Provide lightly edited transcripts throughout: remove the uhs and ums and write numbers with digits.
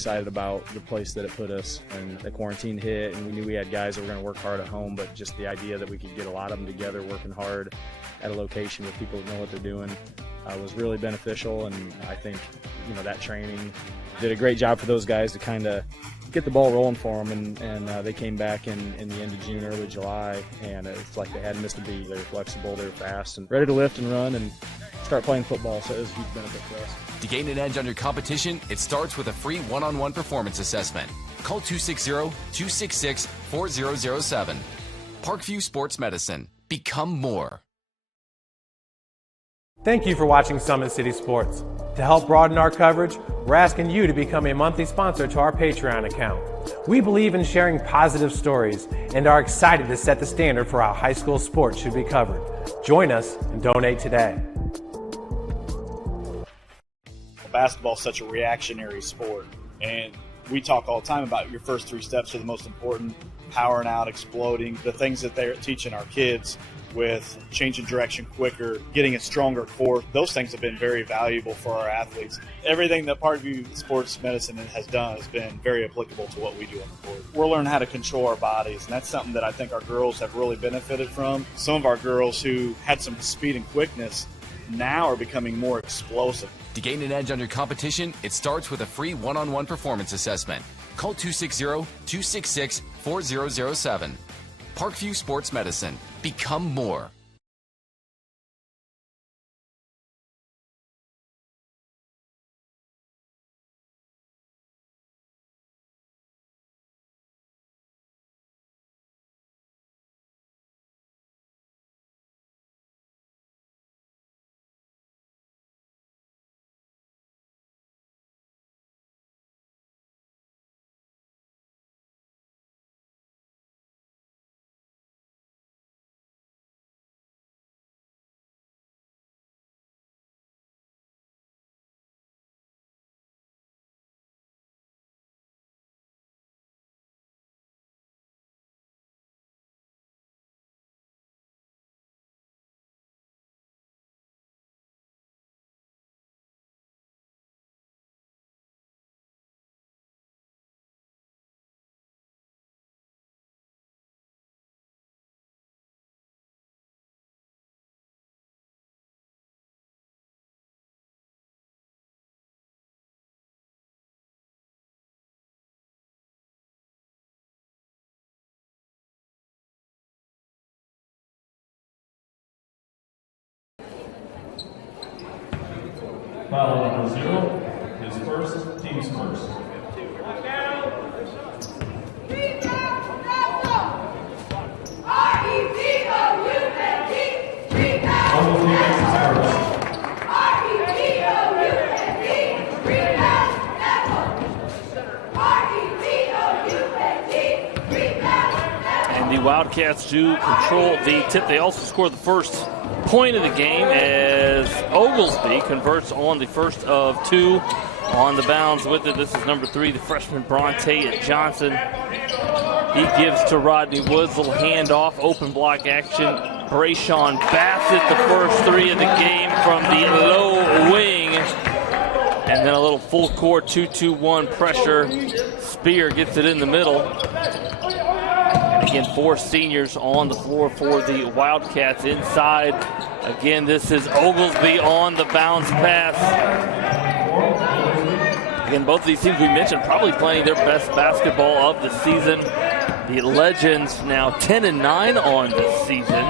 Excited about the place that it put us, and the quarantine hit, and we knew we had guys that were going to work hard at home, but just the idea that we could get a lot of them together working hard at a location with people that know what they're doing was really beneficial. And I think that training did a great job for those guys to kind of get the ball rolling for them, and they came back in the end of June, early July, and it's like they hadn't missed a beat. They were flexible, they were fast, and ready to lift and run and start playing football, so it was a huge benefit for us. To gain an edge on your competition, it starts with a free one-on-one performance assessment. Call 260-266-4007. Parkview Sports Medicine. Become more. Thank you for watching Summit City Sports. To help broaden our coverage, we're asking you to become a monthly sponsor to our Patreon account. We believe in sharing positive stories and are excited to set the standard for how high school sports should be covered. Join us and donate today. Basketball is such a reactionary sport, and we talk all the time about your first 3 steps are the most important: powering out, exploding, the things that they're teaching our kids with changing direction quicker, getting a stronger core. Those things have been very valuable for our athletes. Everything that Parkview Sports Medicine has done has been very applicable to what we do on the court. We're learning how to control our bodies, and that's something that I think our girls have really benefited from. Some of our girls who had some speed and quickness now are becoming more explosive. To gain an edge on your competition, it starts with a free one-on-one performance assessment. Call 260-266-4007. Parkview Sports Medicine. Become more. Foul number 0, his first, team's first. And the Wildcats do control the tip. They also score the first point of the game as Oglesby converts on the first of 2 on the bounds with it. This is number 3, the freshman Bronte Johnson. He gives to Rodney Woods, little handoff, open block action. Brayshawn Bassett, the first 3 of the game from the low wing. And then a little full court 2-2-1 pressure. Spear gets it in the middle. And again, 4 seniors on the floor for the Wildcats inside. Again, this is Oglesby on the bounce pass. Again, both of these teams we mentioned probably playing their best basketball of the season. The Legends now 10-9 on the season.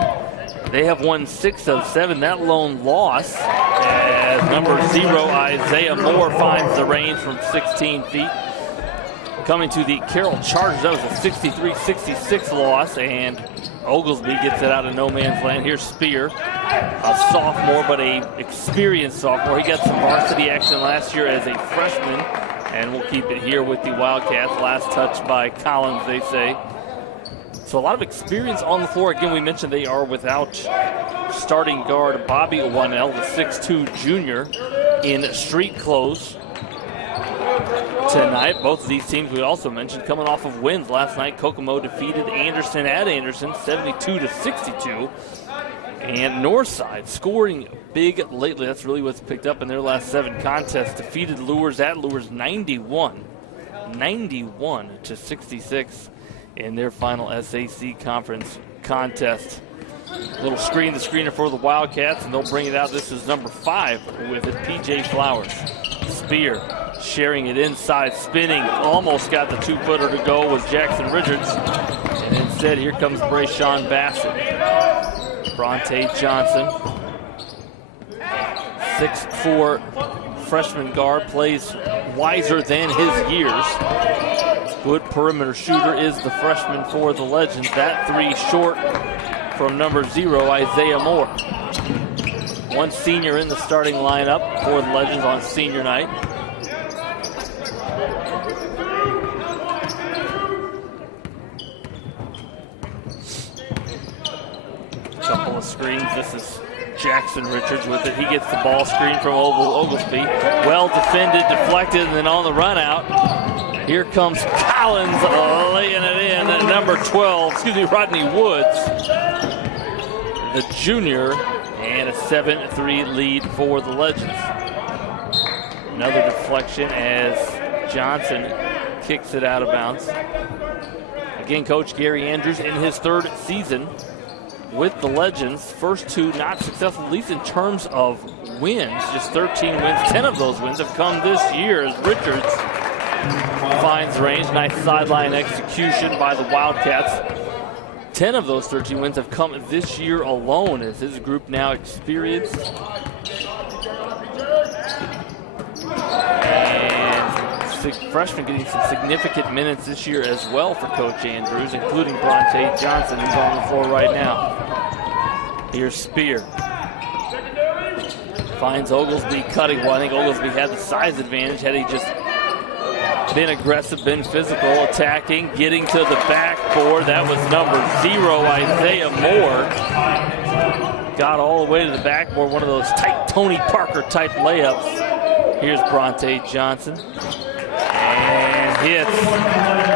They have won 6 of 7. That lone loss as number 0, Isaiah Moore, finds the range from 16 feet. Coming to the Carroll Chargers, that was a 63-66 loss, and Oglesby gets it out of no man's land. Here's Spear, a sophomore, but a experienced sophomore. He got some varsity action last year as a freshman, and we'll keep it here with the Wildcats. Last touch by Collins, they say. So a lot of experience on the floor. Again, we mentioned they are without starting guard Bobby Wanell, the 6'2 junior, in street clothes tonight. Both of these teams we also mentioned coming off of wins last night. Kokomo defeated Anderson at Anderson 72-62. And Northside scoring big lately. That's really what's picked up in their last 7 contests. Defeated Lures at Lures 91-72. 91-66 in their final SAC conference contest. Little screen, the screener for the Wildcats, and they'll bring it out. This is number 5 with it, P.J. Flowers. Spear sharing it inside, spinning, almost got the 2-footer to go with Jackson Richards. And instead, here comes Brayshawn Bassett. Bronte Johnson, 6'4" freshman guard, plays wiser than his years. Good perimeter shooter is the freshman for the Legends. That 3 short from number 0, Isaiah Moore. One senior in the starting lineup for the Legends on senior night. Couple of screens. This is Jackson Richards with it. He gets the ball screen from Oglesby. Well defended, deflected, and then on the run out, here comes Collins laying it in at number 12, Rodney Woods, the junior, and a 7-3 lead for the Legends. Another deflection as Johnson kicks it out of bounds. Again, Coach Gary Andrews in his 3rd season with the Legends. First 2 not successful, at least in terms of wins. Just 13 wins. 10 of those wins have come this year as Richards finds range. Nice sideline execution by the Wildcats. 10 of those 13 wins have come this year alone as his group now experienced. And freshmen getting some significant minutes this year as well for Coach Andrews, including Bronte Johnson, who's on the floor right now. Here's Spear. Finds Oglesby cutting. Well, I think Oglesby had the size advantage had he just been aggressive, been physical, attacking, getting to the backboard. That was number 0, Isaiah Moore. Got all the way to the backboard, one of those tight Tony Parker type layups. Here's Bronte Johnson. And hits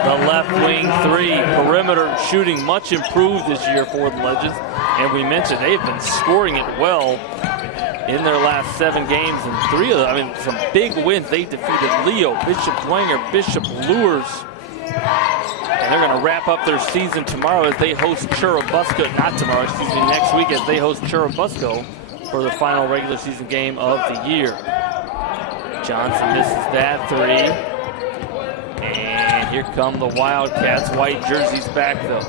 the left wing 3. Perimeter shooting much improved this year for the Legends. And we mentioned they've been scoring it well in their last 7 games, and 3 of them, some big wins. They defeated Leo, Bishop Dwenger, Bishop Lures. And they're going to wrap up their season tomorrow as they host Churubusco, not tomorrow, next week, as they host Churubusco for the final regular season game of the year. Johnson misses that 3. And here come the Wildcats. White jerseys back, though.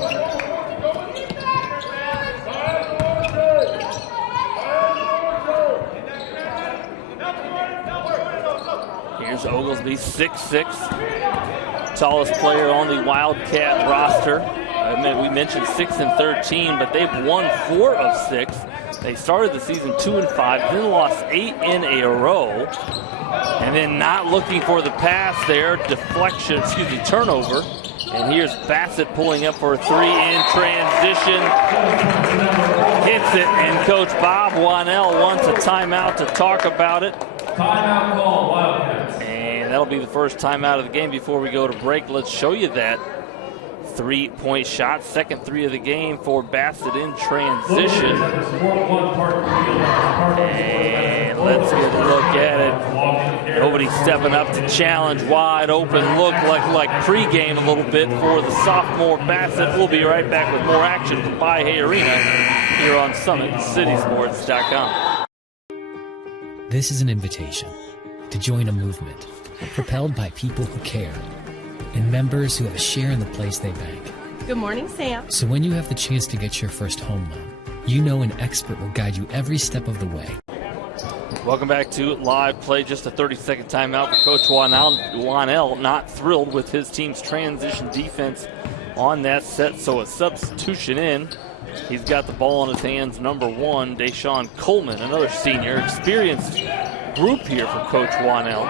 Here's Oglesby, 6'6", tallest player on the Wildcat roster. We mentioned 6-13, but they've won 4 of 6. They started the season 2-5, then lost 8 in a row, and then not looking for the pass there, turnover. And here's Bassett pulling up for a 3 in transition. Hits it, and Coach Bob Wannell wants a timeout to talk about it. Timeout call, Wildcats. And that'll be the first timeout of the game before we go to break. Let's show you that 3-point shot. Second 3 of the game for Bassett in transition. And let's get a look at it. Nobody stepping up to challenge. Wide open look like pregame a little bit for the sophomore Bassett. We'll be right back with more action from By-Hay Arena here on SummitCitySports.com. This is an invitation to join a movement propelled by people who care and members who have a share in the place they bank. Good morning, Sam. So when you have the chance to get your first home loan, you know an expert will guide you every step of the way. Welcome back to live play. Just a 30-second timeout for Coach Wannell. Not thrilled with his team's transition defense on that set, so a substitution in. He's got the ball in his hands, number 1, Deshaun Coleman, another senior, experienced group here for Coach Wannell.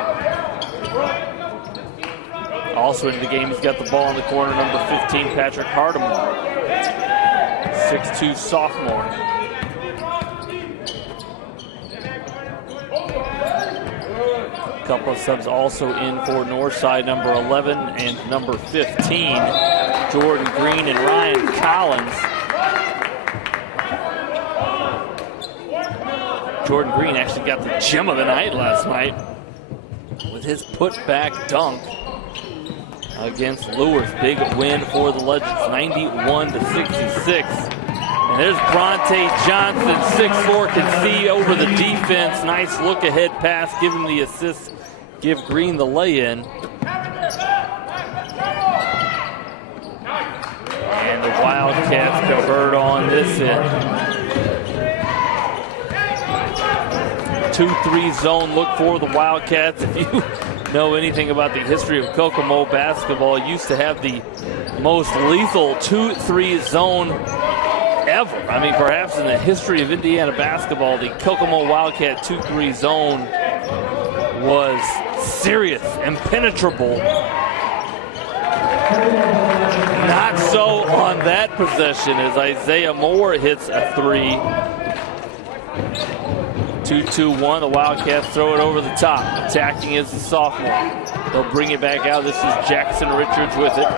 Also into the game, he's got the ball in the corner, number 15, Patrick Hardamore, 6'2" sophomore. A couple of subs also in for Northside, number 11 and number 15, Jordan Green and Ryan Collins. Jordan Green actually got the gem of the night last night with his putback dunk. against Lewis. Big win for the Legends, 91-66. And there's Bronte Johnson, 6'4", can see over the defense. Nice look-ahead pass, give him the assist, give Green the lay-in. And the Wildcats convert on this end. 2-3 zone look for the Wildcats. If you know anything about the history of Kokomo basketball, used to have the most lethal 2-3 zone ever. I mean, perhaps in the history of Indiana basketball, the Kokomo Wildcat 2-3 zone was serious, impenetrable. Not so on that possession as Isaiah Moore hits a three. 2-2-1, the Wildcats throw it over the top. Attacking is the sophomore. They'll bring it back out. This is Jackson Richards with it.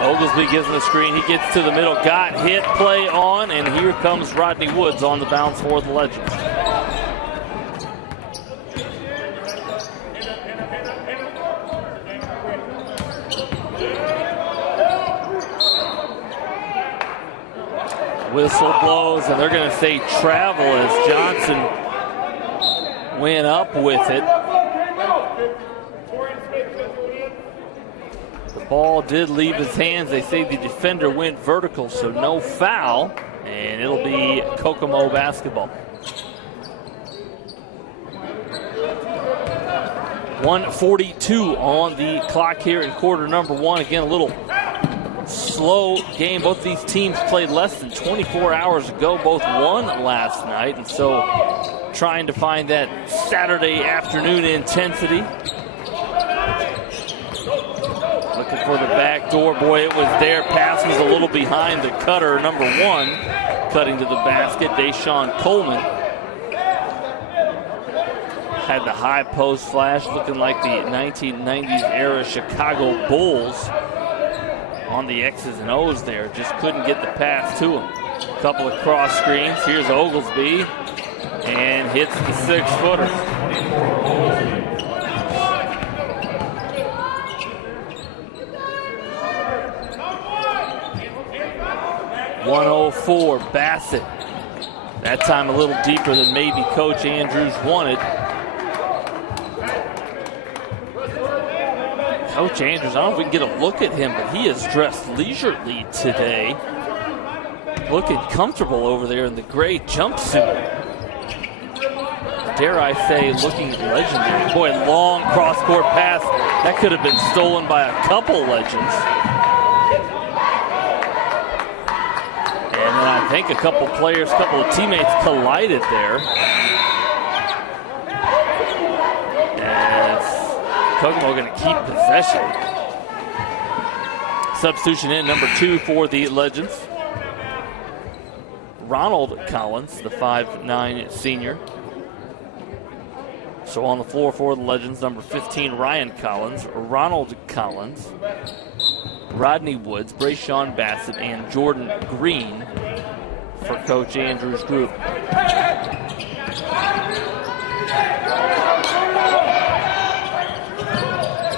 Oglesby gives him the screen. He gets to the middle. Got hit, play on, and here comes Rodney Woods on the bounce for the Legends. Whistle blows, and they're going to say travel as Johnson went up with it. The ball did leave his hands. They say the defender went vertical, so no foul, and it'll be Kokomo basketball. 1:42 on the clock here in quarter number one. Again, a little slow game. Both these teams played less than 24 hours ago. Both won last night, and so trying to find that Saturday afternoon intensity. Looking for the back door. Boy, it was there. Pass was a little behind the cutter, number one, cutting to the basket, Deshaun Coleman. Had the high post flash, looking like the 1990s era Chicago Bulls on the X's and O's there. Just couldn't get the pass to him. A couple of cross screens. Here's Oglesby and hits the 6-footer. .104, Bassett. That time a little deeper than maybe Coach Andrews wanted. Coach Andrews, I don't know if we can get a look at him, but he is dressed leisurely today. Looking comfortable over there in the gray jumpsuit. Dare I say, looking legendary. Boy, long cross-court pass. That could have been stolen by a couple Legends. And then I think a couple players, a couple of teammates collided there. Kokomo going to keep possession. Substitution in number 2 for the Legends. Ronald Collins, the 5'9" senior. So on the floor for the Legends, number 15, Ryan Collins, Ronald Collins, Rodney Woods, Brayshawn Bassett, and Jordan Green for Coach Andrews' group.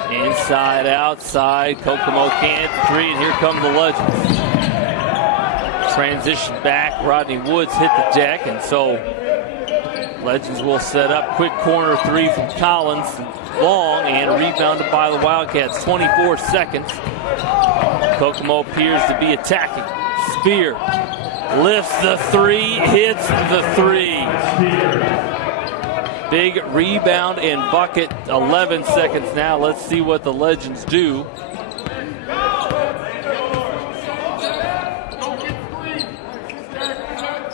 Inside, outside, Kokomo can't three, and here come the Legends. Transition back, Rodney Woods hit the deck, and so Legends will set up. Quick corner three from Collins, long, and rebounded by the Wildcats. 24 seconds. Kokomo appears to be attacking. Spear lifts the three, hits the three. Big rebound and bucket. 11 seconds now. Let's see what the Legends do.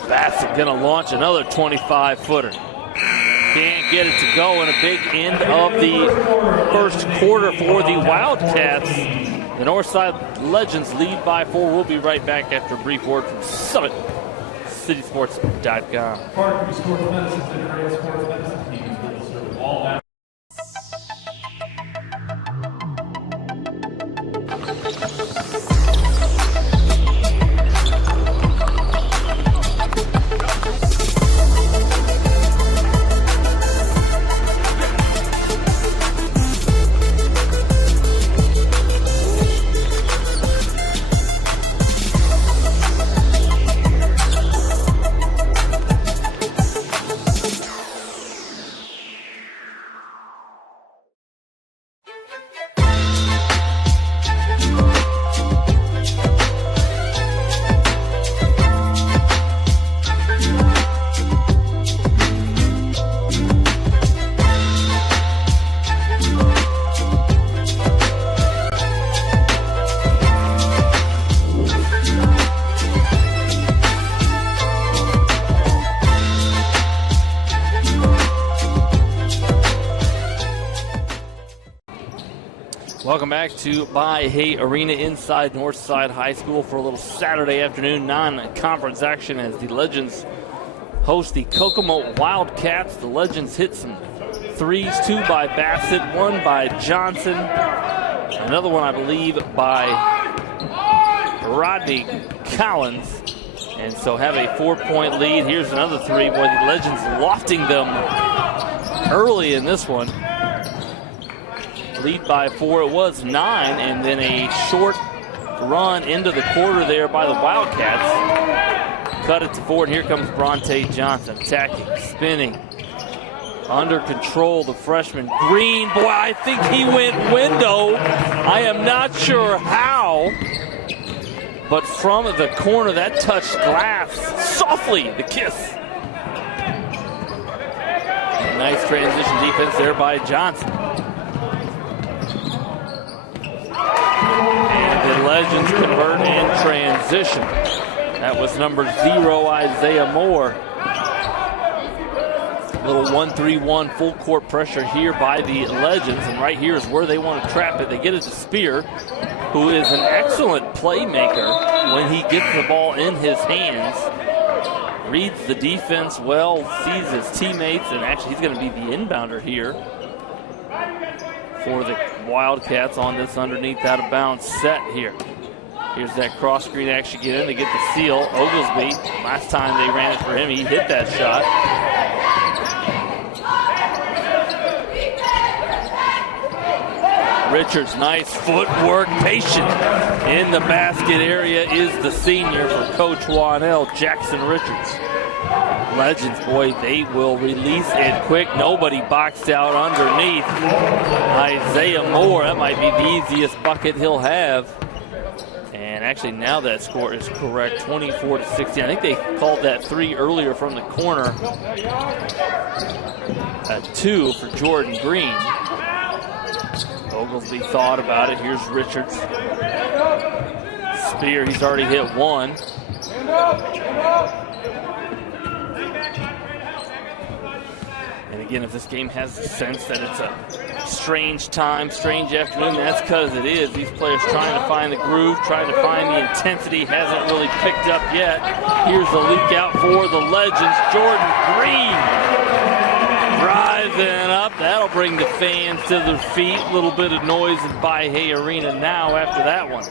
Bassett gonna launch another 25-footer. Can't get it to go, and a big end of the first quarter for the Wildcats. The Northside Legends lead by 4. We'll be right back after a brief word from SummitCitySports.com. Park Sports Medicine Center and Sports Medicine teams will serve all Welcome back to Mahoney Arena inside Northside High School for a little Saturday afternoon non-conference action as the Legends host the Kokomo Wildcats. The Legends hit some threes, 2 by Bassett, 1 by Johnson, another one I believe by Rodney Collins, and so have a 4-point lead. Here's another 3. Boy, the Legends lofting them early in this one. Lead by 4. It was 9, and then a short run into the quarter there by the Wildcats. Cut it to 4, and here comes Bronte Johnson attacking, spinning, under control, the freshman. Green, boy, I think he went window. I am not sure how, but from the corner, that touched glass softly, the kiss. Nice transition defense there by Johnson. And the Legends convert in transition. That was number 0, Isaiah Moore. Little 1-3-1 full court pressure here by the Legends, and right here is where they want to trap it. They get it to Spear, who is an excellent playmaker when he gets the ball in his hands. Reads the defense well, sees his teammates, and actually he's going to be the inbounder here for the Wildcats on this underneath out of bounds set here. Here's that cross screen action get in. They get the seal. Oglesby, last time they ran it for him, he hit that shot. Richards, nice footwork, patient in the basket area is the senior for Coach Wanell, Jackson Richards. Legends, boy, they will release it quick. Nobody boxed out underneath. Isaiah Moore, that might be the easiest bucket he'll have. And actually now that score is correct, 24-16. I think they called that 3 earlier from the corner. 2 for Jordan Green. Oglesby thought about it. Here's Richards. Spear, he's already hit 1. And again, if this game has the sense that it's a strange time, strange afternoon, that's because it is. These players trying to find the groove, trying to find the intensity, hasn't really picked up yet. Here's the leak out for the Legends. Jordan Green rising up. That'll bring the fans to their feet. A little bit of noise in Bahia Arena now after that one.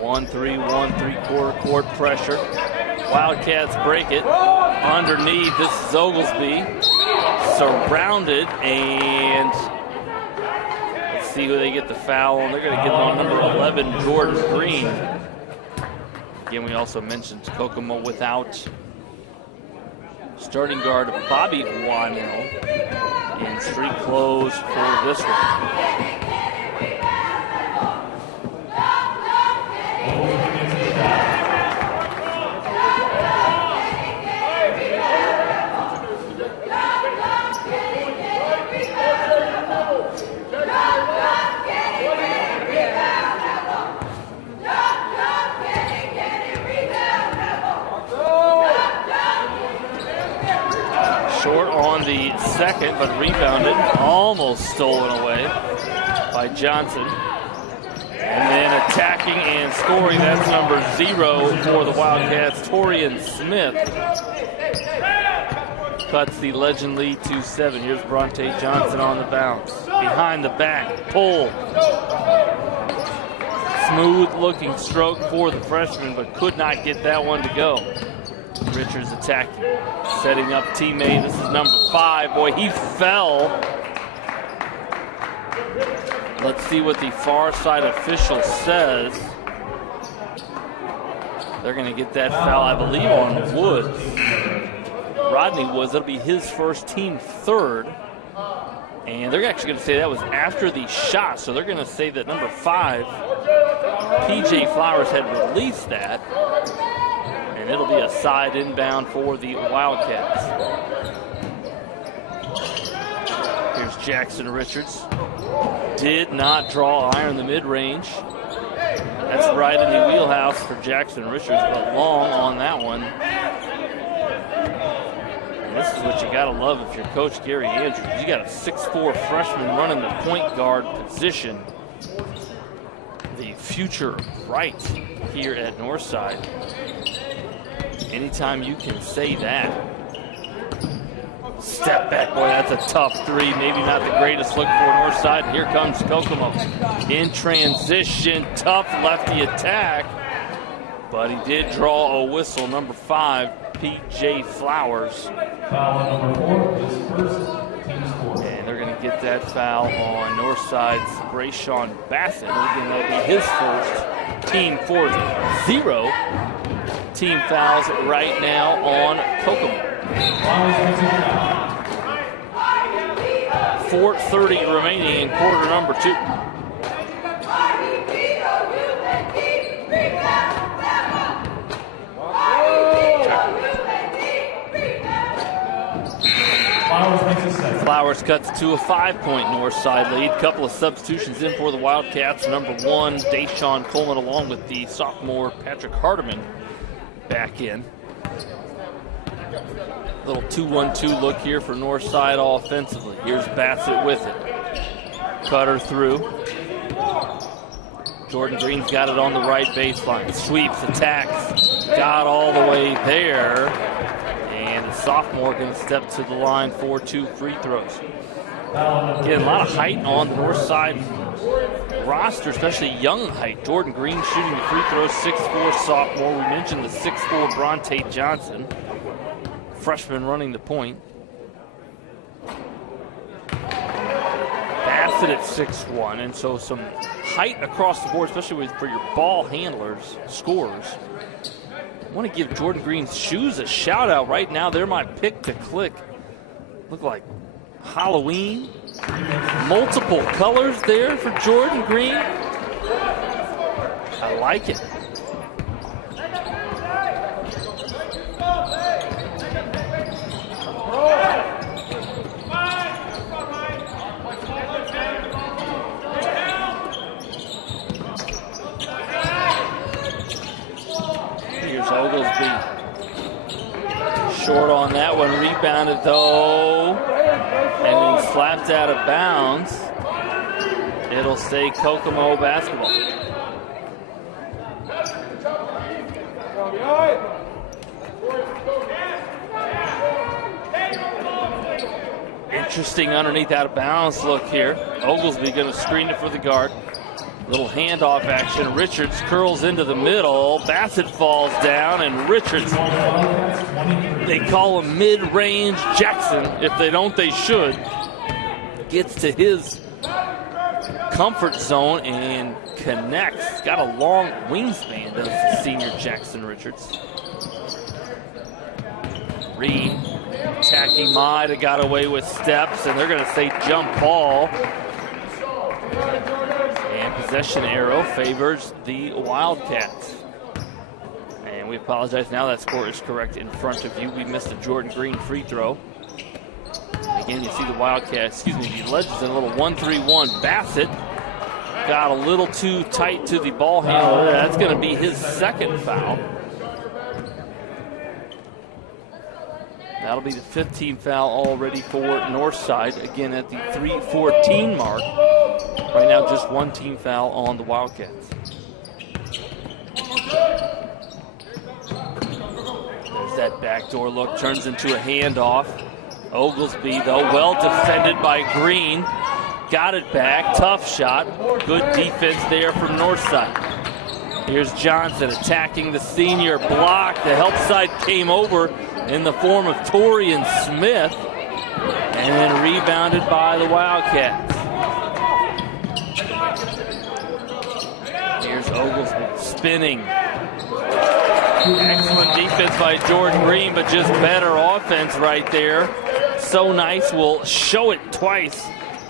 1-3-1-3/4 court pressure. Wildcats break it. Underneath, this is Oglesby. Surrounded, and let's see who they get the foul on. They're going to get on number 11, Jordan Green. Again, we also mentioned Kokomo without starting guard Bobby Wanell in street clothes for this one. Short on the second, but rebounded, almost stolen away by Johnson. And then attacking and scoring, that's number 0 for the Wildcats, Torian Smith. Cuts the Legend lead to 7. Here's Bronte Johnson on the bounce. Behind the back, pull. Smooth looking stroke for the freshman, but could not get that one to go. Richards attacking, setting up teammate. This is number 5. Boy, he fell. Let's see what the far side official says. They're going to get that foul, I believe, on Woods. Rodney Woods. That'll be his first, team 3rd. And they're actually going to say that was after the shot. So they're going to say that number 5, P.J. Flowers, had released that. And it'll be a side inbound for the Wildcats. Here's Jackson Richards. Did not draw iron the mid-range. That's right in the wheelhouse for Jackson Richards, but long on that one. And This is what you got to love if you're Coach Gary Andrews. You got a 6'4" freshman running the point guard position. The future right here at Northside. Anytime you can say that. Step back, boy, that's a tough three. Maybe not the greatest look for Northside. Here comes Kokomo in transition. Tough lefty attack. But he did draw a whistle. Number 5, P.J. Flowers. Foul number 4 is first team score. And they're going to get that foul on Northside's Brayshawn Bassett. Again, that'll be his first, team fourth. 0 team fouls right now on Kokomo. 4:30 remaining in quarter number 2. Flowers cuts to a 5-point Northside lead. Couple of substitutions in for the Wildcats. Number 1, Deshaun Coleman, along with the sophomore Patrick Hardiman back in. Little 2-1-2 look here for Northside offensively. Here's Bassett with it. Cutter through. Jordan Green's got it on the right baseline. Sweeps, attacks. Got all the way there. And the sophomore going to step to the line for 2 free throws. Again, a lot of height on the Northside roster, especially young height. Jordan Green shooting the free throws, 6'4" sophomore. We mentioned the 6'4" Bronte Johnson, freshman running the point. Bassett at 6'1", and so some height across the board, especially for your ball handlers, scorers. I want to give Jordan Green's shoes a shout out right now. They're my pick to click. Look like Halloween. Multiple colors there for Jordan Green. I like it. Here's Oglesby. Short on that one, rebounded though, and then slapped out of bounds. It'll stay Kokomo basketball. Interesting underneath out of bounds look here. Oglesby going to screen it for the guard. Little handoff action. Richards curls into the middle. Bassett falls down, and Richards, they call him mid-range Jackson. If they don't, they should. Gets to his comfort zone and connects. Got a long wingspan, does the senior Jackson Richards. Reed attacking Might, got away with steps, and they're going to say jump ball. And possession arrow favors the Wildcats. And we apologize, now that score is correct in front of you. We missed a Jordan Green free throw. Again, you see the Wildcats, the Legends in a little 1-3-1. Bassett got a little too tight to the ball handler. That's going to be his second foul. That'll be the 15th foul already for Northside. Again, at the 3:14 mark. Right now, just 1 team foul on the Wildcats. There's that backdoor look, turns into a handoff. Oglesby, though, well defended by Green. Got it back, tough shot. Good defense there from Northside. Here's Johnson attacking the senior, block. The help side came over in the form of Torian Smith, and then rebounded by the Wildcats. Here's Oglesby spinning. Excellent defense by Jordan Green, but just better offense right there. So nice, we'll show it twice.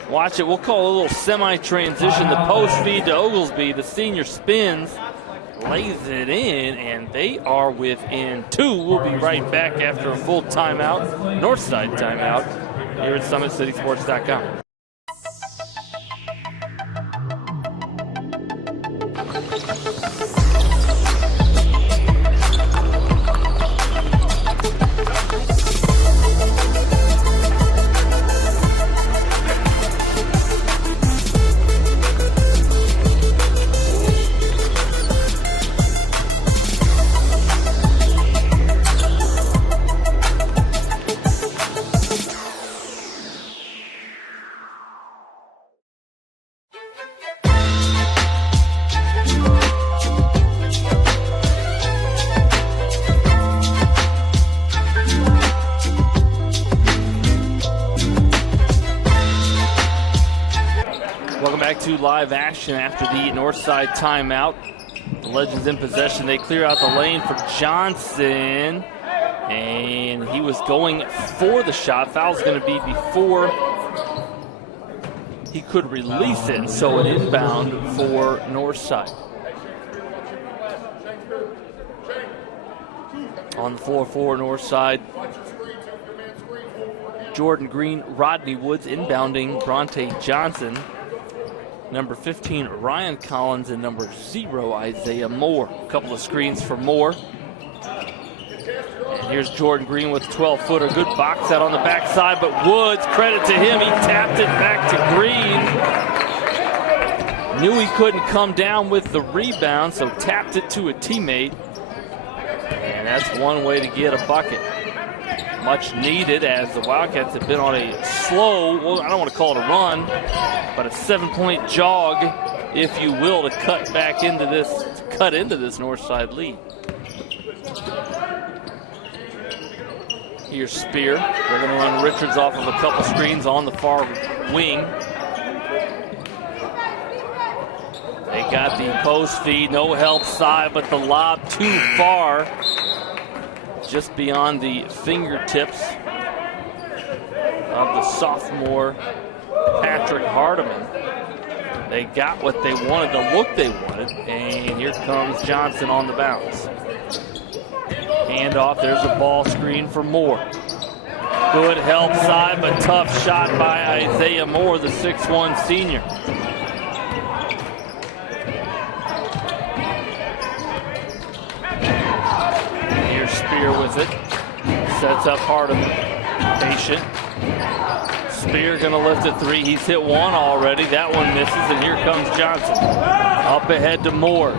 Watch it, we'll call a little semi-transition. The post feed to Oglesby, the senior spins, lays it in, and they are within 2. We'll be right back after a full timeout, Northside timeout, here at SummitCitySports.com. back to live action after the Northside timeout. The Legends in possession. They clear out the lane for Johnson. And he was going for the shot. Foul's going to be before he could release it. So an inbound for Northside. On the floor for Northside, Jordan Green, Rodney Woods inbounding Bronte Johnson. Number 15, Ryan Collins, and number 0, Isaiah Moore. A couple of screens for Moore. And here's Jordan Green with a 12-footer. Good box out on the backside, but Woods, credit to him, he tapped it back to Green. Knew he couldn't come down with the rebound, so tapped it to a teammate. And that's one way to get a bucket. Much needed, as the Wildcats have been on a slow, well, I don't want to call it a run, but a 7-point jog, if you will, to cut into this Northside lead. Here's Spear. They're going to run Richards off of a couple screens on the far wing. They got the post feed, no help side, but the lob too far. Just beyond the fingertips of the sophomore Patrick Hardiman. They got what they wanted, the look they wanted, and here comes Johnson on the bounce. Handoff, there's a ball screen for Moore. Good help side, but tough shot by Isaiah Moore, the 6'1 senior. Spear with it. Sets up Hardiman. Patient. Spear going to lift a 3. He's hit 1 already. That one misses, and here comes Johnson. Up ahead to Moore.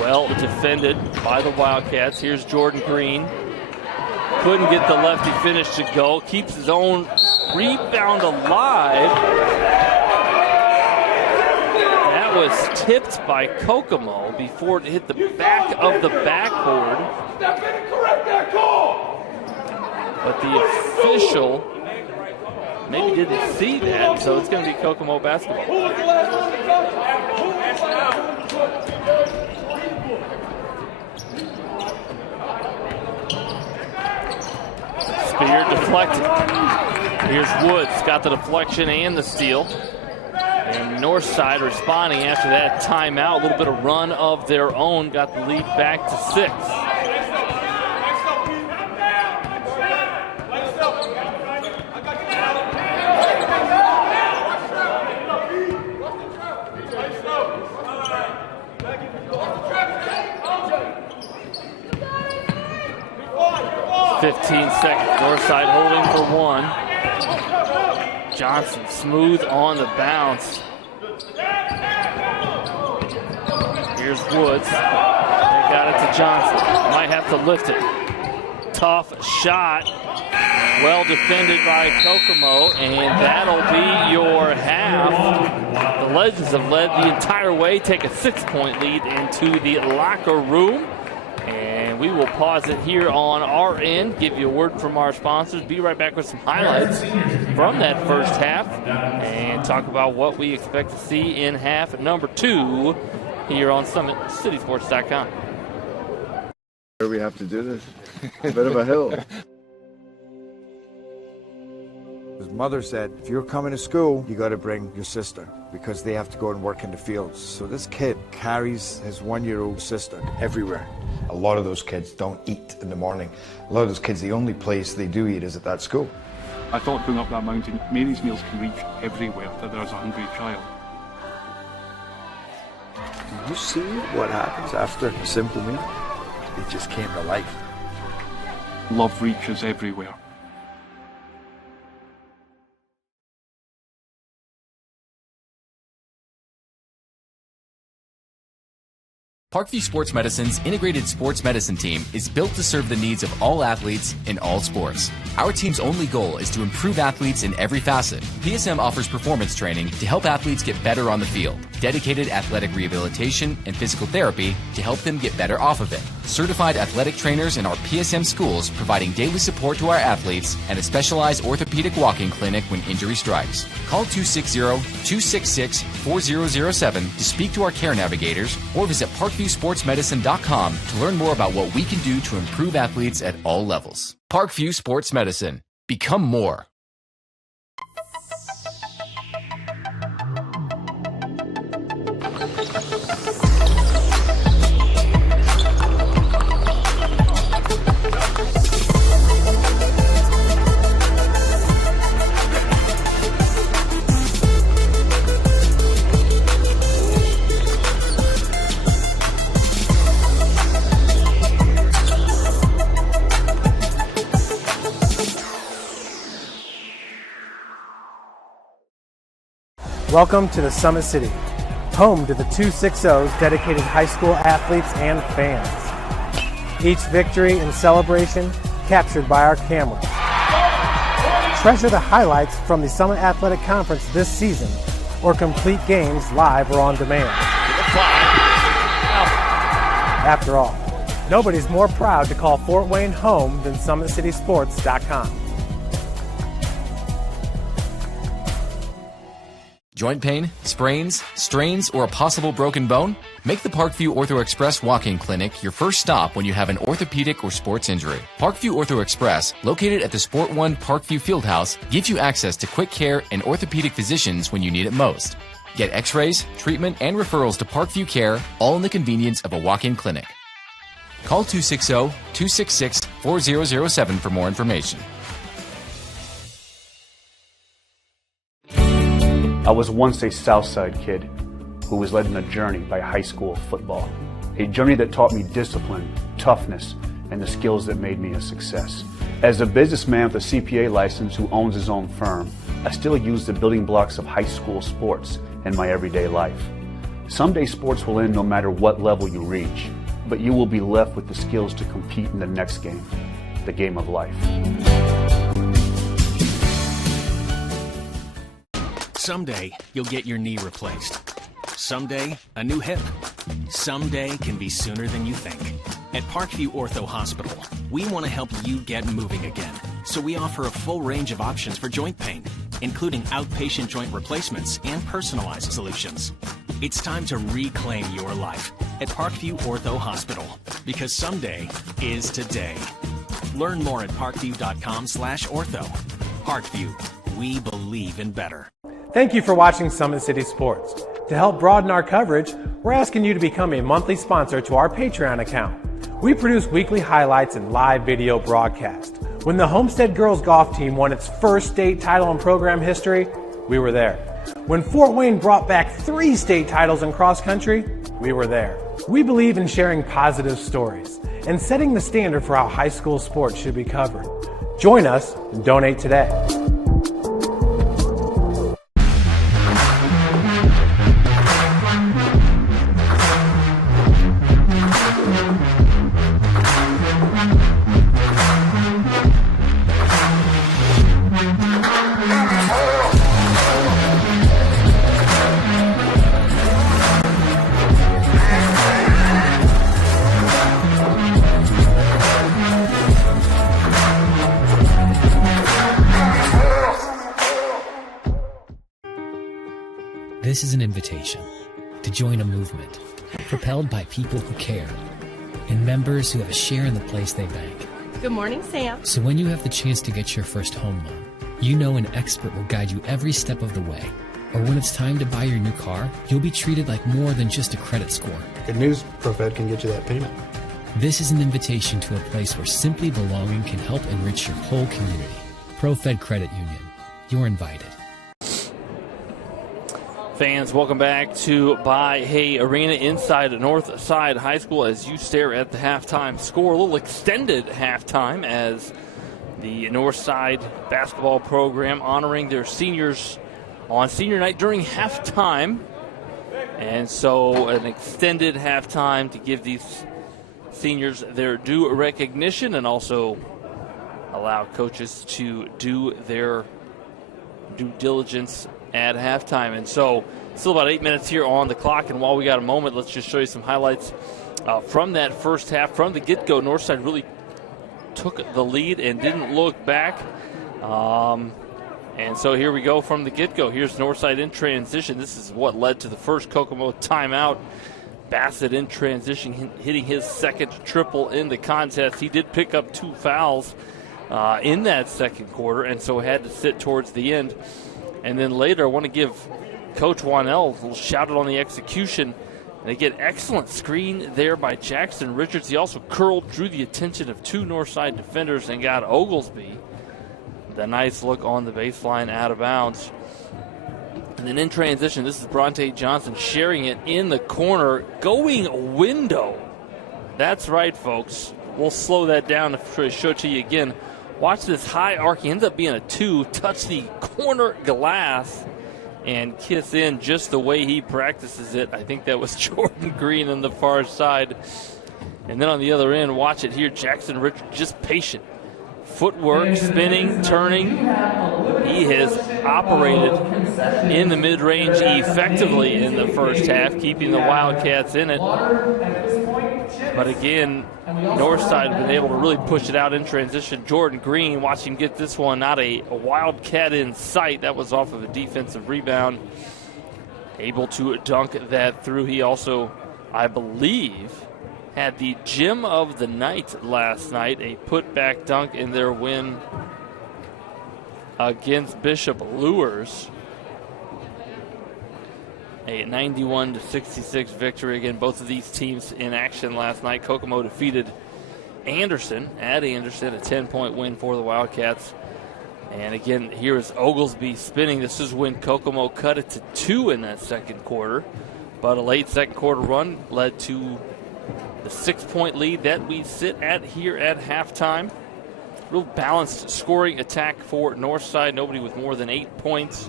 Well defended by the Wildcats. Here's Jordan Green. Couldn't get the lefty finish to go. Keeps his own rebound alive. That was tipped by Kokomo before it hit the back of the backboard. But the official maybe didn't see that, so it's going to be Kokomo basketball. Spear deflected. Here's Woods, got the deflection and the steal. And Northside responding after that timeout. A little bit of run of their own. Got the lead back to 6. Northside holding for 1. Johnson smooth on the bounce. Here's Woods. They got it to Johnson. Might have to lift it. Tough shot. Well defended by Kokomo, and that'll be your half. The Legends have led the entire way, take a 6-point lead into the locker room. And we will pause it here on our end, give you a word from our sponsors, be right back with some highlights from that first half, and talk about what we expect to see in half number 2 here on SummitCitySports.com. We have to do this. A bit of a hill. His mother said, if you're coming to school, you got to bring your sister because they have to go and work in the fields. So this kid carries his 1-year-old sister everywhere. A lot of those kids don't eat in the morning. A lot of those kids, the only place they do eat is at that school. I thought going up that mountain, Mary's meals can reach everywhere that there's a hungry child. You see what happens after a simple meal? It just came to life. Love reaches everywhere. Parkview Sports Medicine's integrated sports medicine team is built to serve the needs of all athletes in all sports. Our team's only goal is to improve athletes in every facet. PSM offers performance training to help athletes get better on the field, dedicated athletic rehabilitation and physical therapy to help them get better off of it, certified athletic trainers in our PSM schools providing daily support to our athletes, and a specialized orthopedic walk-in clinic when injury strikes. Call 260-266-4007 to speak to our care navigators or visit parkviewsportsmedicine.com to learn more about what we can do to improve athletes at all levels. Parkview Sports Medicine. Become more. Welcome to the Summit City, home to the 260's dedicated high school athletes and fans. Each victory and celebration captured by our camera. Treasure the highlights from the Summit Athletic Conference this season, or complete games live or on demand. After all, nobody's more proud to call Fort Wayne home than SummitCitySports.com. Joint pain, sprains, strains, or a possible broken bone? Make the Parkview Ortho Express walk-in clinic your first stop when you have an orthopedic or sports injury. Parkview Ortho Express, located at the Sport One Parkview Fieldhouse, gives you access to quick care and orthopedic physicians when you need it most. Get x-rays, treatment, and referrals to Parkview Care, all in the convenience of a walk-in clinic. Call 260-266-4007 for more information. I was once a Southside kid who was led on a journey by high school football. A journey that taught me discipline, toughness, and the skills that made me a success. As a businessman with a CPA license who owns his own firm, I still use the building blocks of high school sports in my everyday life. Someday sports will end no matter what level you reach, but you will be left with the skills to compete in the next game, the game of life. Someday, you'll get your knee replaced. Someday, a new hip. Someday can be sooner than you think. At Parkview Ortho Hospital, we want to help you get moving again. So we offer a full range of options for joint pain, including outpatient joint replacements and personalized solutions. It's time to reclaim your life at Parkview Ortho Hospital, because someday is today. Learn more at parkview.com/ortho. Parkview, we believe in better. Thank you for watching Summit City Sports. To help broaden our coverage, we're asking you to become a monthly sponsor to our Patreon account. We produce weekly highlights and live video broadcast. When the Homestead girls golf team won its first state title in program history, we were there. When Fort Wayne brought back 3 state titles in cross country, we were there. We believe in sharing positive stories and setting the standard for how high school sports should be covered. Join us and donate today. This is an invitation to join a movement propelled by people who care and members who have a share in the place they bank. Good morning, Sam. So when you have the chance to get your first home loan, you know an expert will guide you every step of the way. Or when it's time to buy your new car, you'll be treated like more than just a credit score. Good news, ProFed can get you that payment. This is an invitation to a place where simply belonging can help enrich your whole community. ProFed Credit Union. You're invited. Fans, welcome back to Buy Hay Arena inside Northside High School as you stare at the halftime score. A little extended halftime as the Northside basketball program honoring their seniors on senior night during halftime. And so an extended halftime to give these seniors their due recognition and also allow coaches to do their due diligence at halftime. And so still about 8 minutes here on the clock, and while we got a moment, let's just show you some highlights from that first half. From the get-go, Northside really took the lead and didn't look back. And so here we go from the get-go. Here's Northside in transition. This is what led to the first Kokomo timeout. Bassett in transition, hitting his second triple in the contest. He did pick up 2 fouls in that second quarter, and so had to sit towards the end. And then later, I want to give Coach Wanell a little shout out on the execution. They get excellent screen there by Jackson Richards. He also curled, drew the attention of 2 Northside defenders, and got Oglesby the nice look on the baseline out of bounds. And then in transition, this is Bronte Johnson sharing it in the corner, going window. That's right, folks. We'll slow that down to show it to you again. Watch this high arc. He ends up being a 2, touch the corner glass, and kiss in just the way he practices it. I think that was Jordan Green on the far side. And then on the other end, watch it here. Jackson Richards just patient. Footwork, spinning, turning. He has operated in the mid-range effectively in the first half, keeping the Wildcats in it. But again, Northside has been able to really push it out in transition. Jordan Green, watch him get this one, not a Wildcat in sight. That was off of a defensive rebound. Able to dunk that through. He also, I believe, had the gem of the night last night, a putback dunk in their win against Bishop Lures. A 91-66 victory. Again, both of these teams in action last night. Kokomo defeated Anderson at Anderson, a 10-point win for the Wildcats. And again, here is Oglesby spinning. This is when Kokomo cut it to 2 in that second quarter. But a late second quarter run led to the 6-point lead that we sit at here at halftime. Real balanced scoring attack for Northside. Nobody with more than 8 points.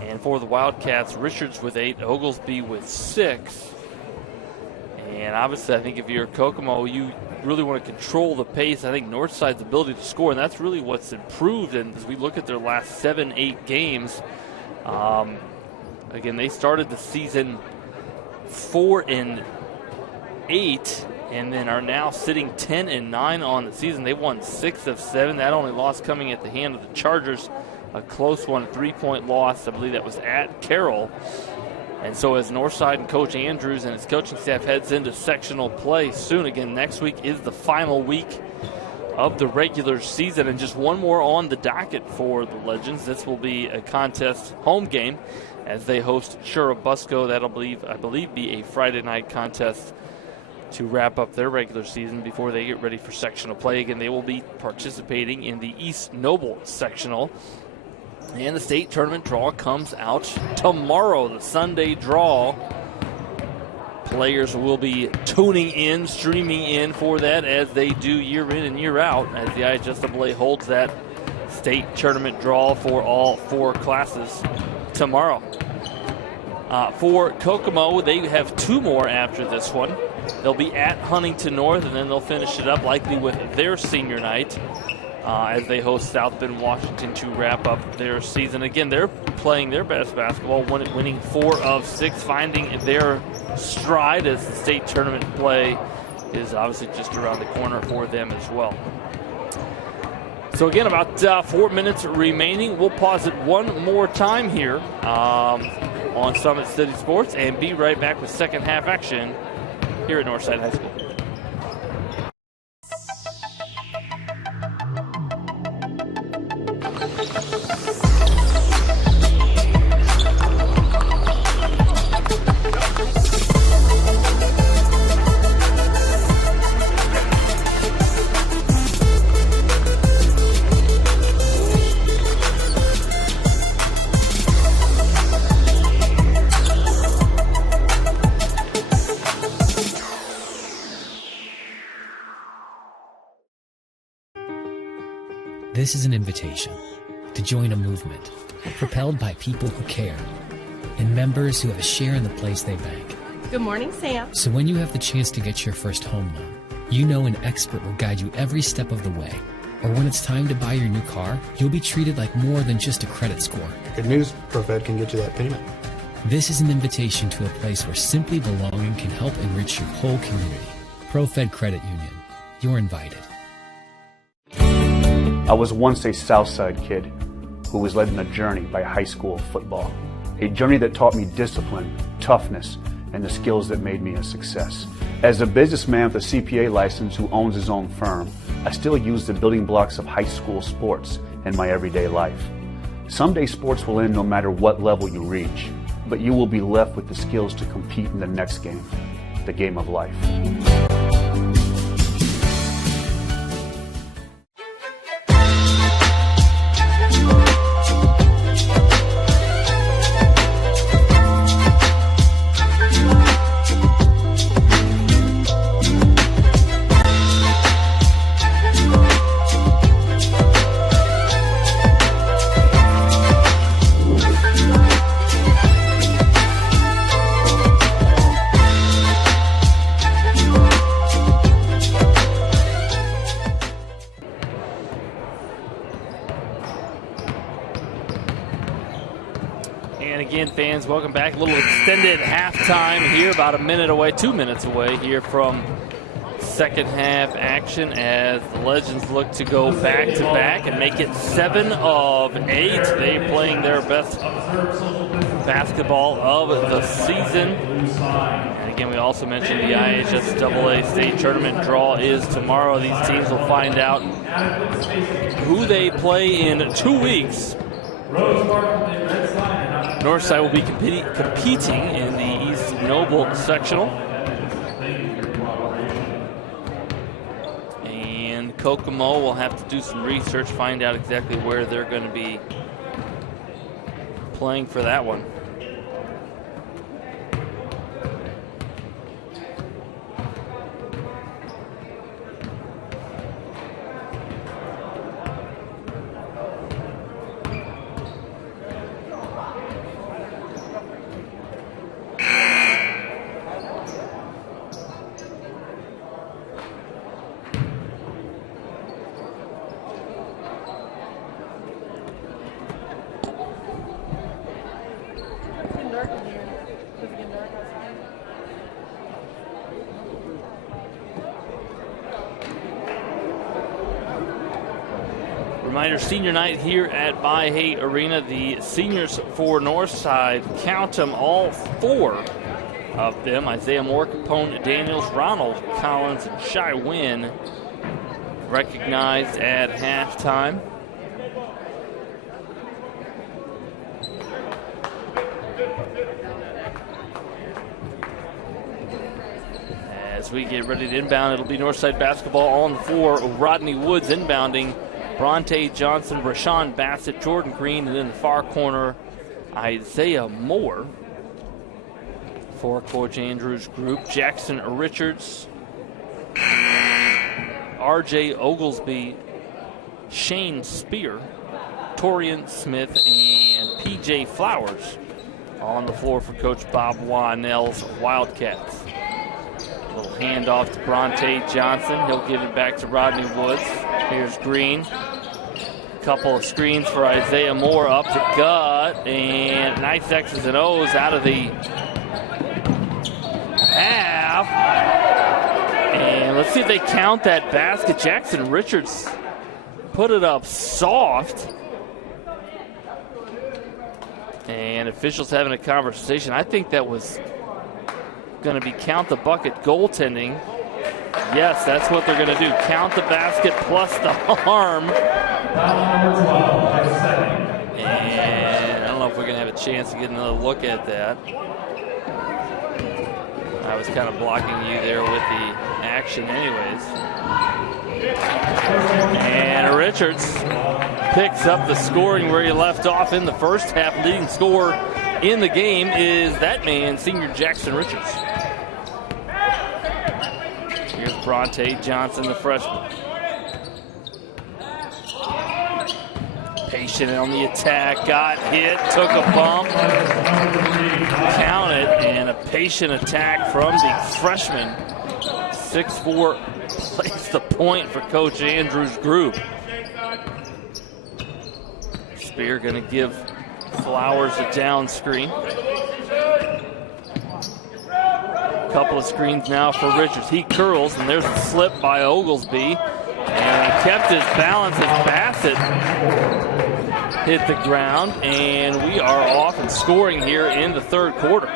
And for the Wildcats, Richards with 8, Oglesby with 6. And obviously, I think if you're Kokomo, you really want to control the pace. I think Northside's ability to score, and that's really what's improved. And as we look at their last 7-8 games, again, they started the season 4-8, and then are now sitting 10-9 on the season. They won 6 of 7. That only loss coming at the hand of the Chargers. A close one, 3-point loss. I believe that was at Carroll. And so as Northside and Coach Andrews and his coaching staff heads into sectional play soon, again, next week is the final week of the regular season. And just one more on the docket for the Legends. This will be a contest home game as they host Churubusco. That'll, I believe, be a Friday night contest to wrap up their regular season before they get ready for sectional play. Again, they will be participating in the East Noble sectional. And the state tournament draw comes out tomorrow, the Sunday draw. Players will be tuning in, streaming in for that as they do year in and year out as the IHSAA holds that state tournament draw for all 4 classes tomorrow. For Kokomo, they have 2 more after this one. They'll be at Huntington North, and then they'll finish it up likely with their senior night as they host South Bend, Washington to wrap up their season. Again, they're playing their best basketball, winning 4 of 6, finding their stride as the state tournament play is obviously just around the corner for them as well. So again, about 4 minutes remaining. We'll pause it one more time here on Summit City Sports and be right back with second half action here at Northside High School. This is an invitation to join a movement propelled by people who care and members who have a share in the place they bank. Good morning, Sam. So when you have the chance to get your first home loan, you know an expert will guide you every step of the way. Or when it's time to buy your new car, you'll be treated like more than just a credit score. Good news, ProFed can get you that payment. This is an invitation to a place where simply belonging can help enrich your whole community. ProFed Credit Union. You're invited. I was once a Southside kid who was led on a journey by high school football. A journey that taught me discipline, toughness, and the skills that made me a success. As a businessman with a CPA license who owns his own firm, I still use the building blocks of high school sports in my everyday life. Someday sports will end no matter what level you reach, but you will be left with the skills to compete in the next game, the game of life. Fans, welcome back. A little extended halftime here, about 2 minutes away here from second half action as the Legends look to go back-to-back and make it 7 of 8. They playing their best basketball of the season. And again, we also mentioned the IHSAA state tournament draw is tomorrow. These teams will find out who they play in 2 weeks. Northside will be competing in the East Noble sectional. And Kokomo will have to do some research, find out exactly where they're going to be playing for that one. Reminder, senior night here at By-Hay Arena. The seniors for Northside, count them all 4 of them. Isaiah Moore, Capone Daniels, Ronald Collins, and Shy Wynn recognized at halftime. As we get ready to inbound, it'll be Northside basketball on the floor. Rodney Woods inbounding. Bronte Johnson, Rashawn Bassett, Jordan Green, and in the far corner, Isaiah Moore. For Coach Andrews' group, Jackson Richards, R.J. Oglesby, Shane Spear, Torian Smith, and P.J. Flowers on the floor for Coach Bob Wanell's Wildcats. A little handoff to Bronte Johnson. He'll give it back to Rodney Woods. Here's Green. Couple of screens for Isaiah Moore up to gut. And nice X's and O's out of the half. And let's see if they count that basket. Jackson Richards put it up soft. And officials having a conversation. I think that was going to be count the bucket goaltending. Yes, that's what they're going to do. Count the basket plus the harm. And I don't know if we're going to have a chance to get another look at that. I was kind of blocking you there with the action anyways. And Richards picks up the scoring where he left off in the first half. Leading scorer in the game is that man, senior Jackson Richards. Here's Bronte Johnson, the freshman. Patient on the attack, got hit, took a bump, count it, and a patient attack from the freshman. 6'4", plays the point for Coach Andrews' group. Spear going to give Flowers a down screen. Couple of screens now for Richards. He curls, and there's a slip by Oglesby. And kept his balance as Bassett hit the ground. And we are off and scoring here in the third quarter.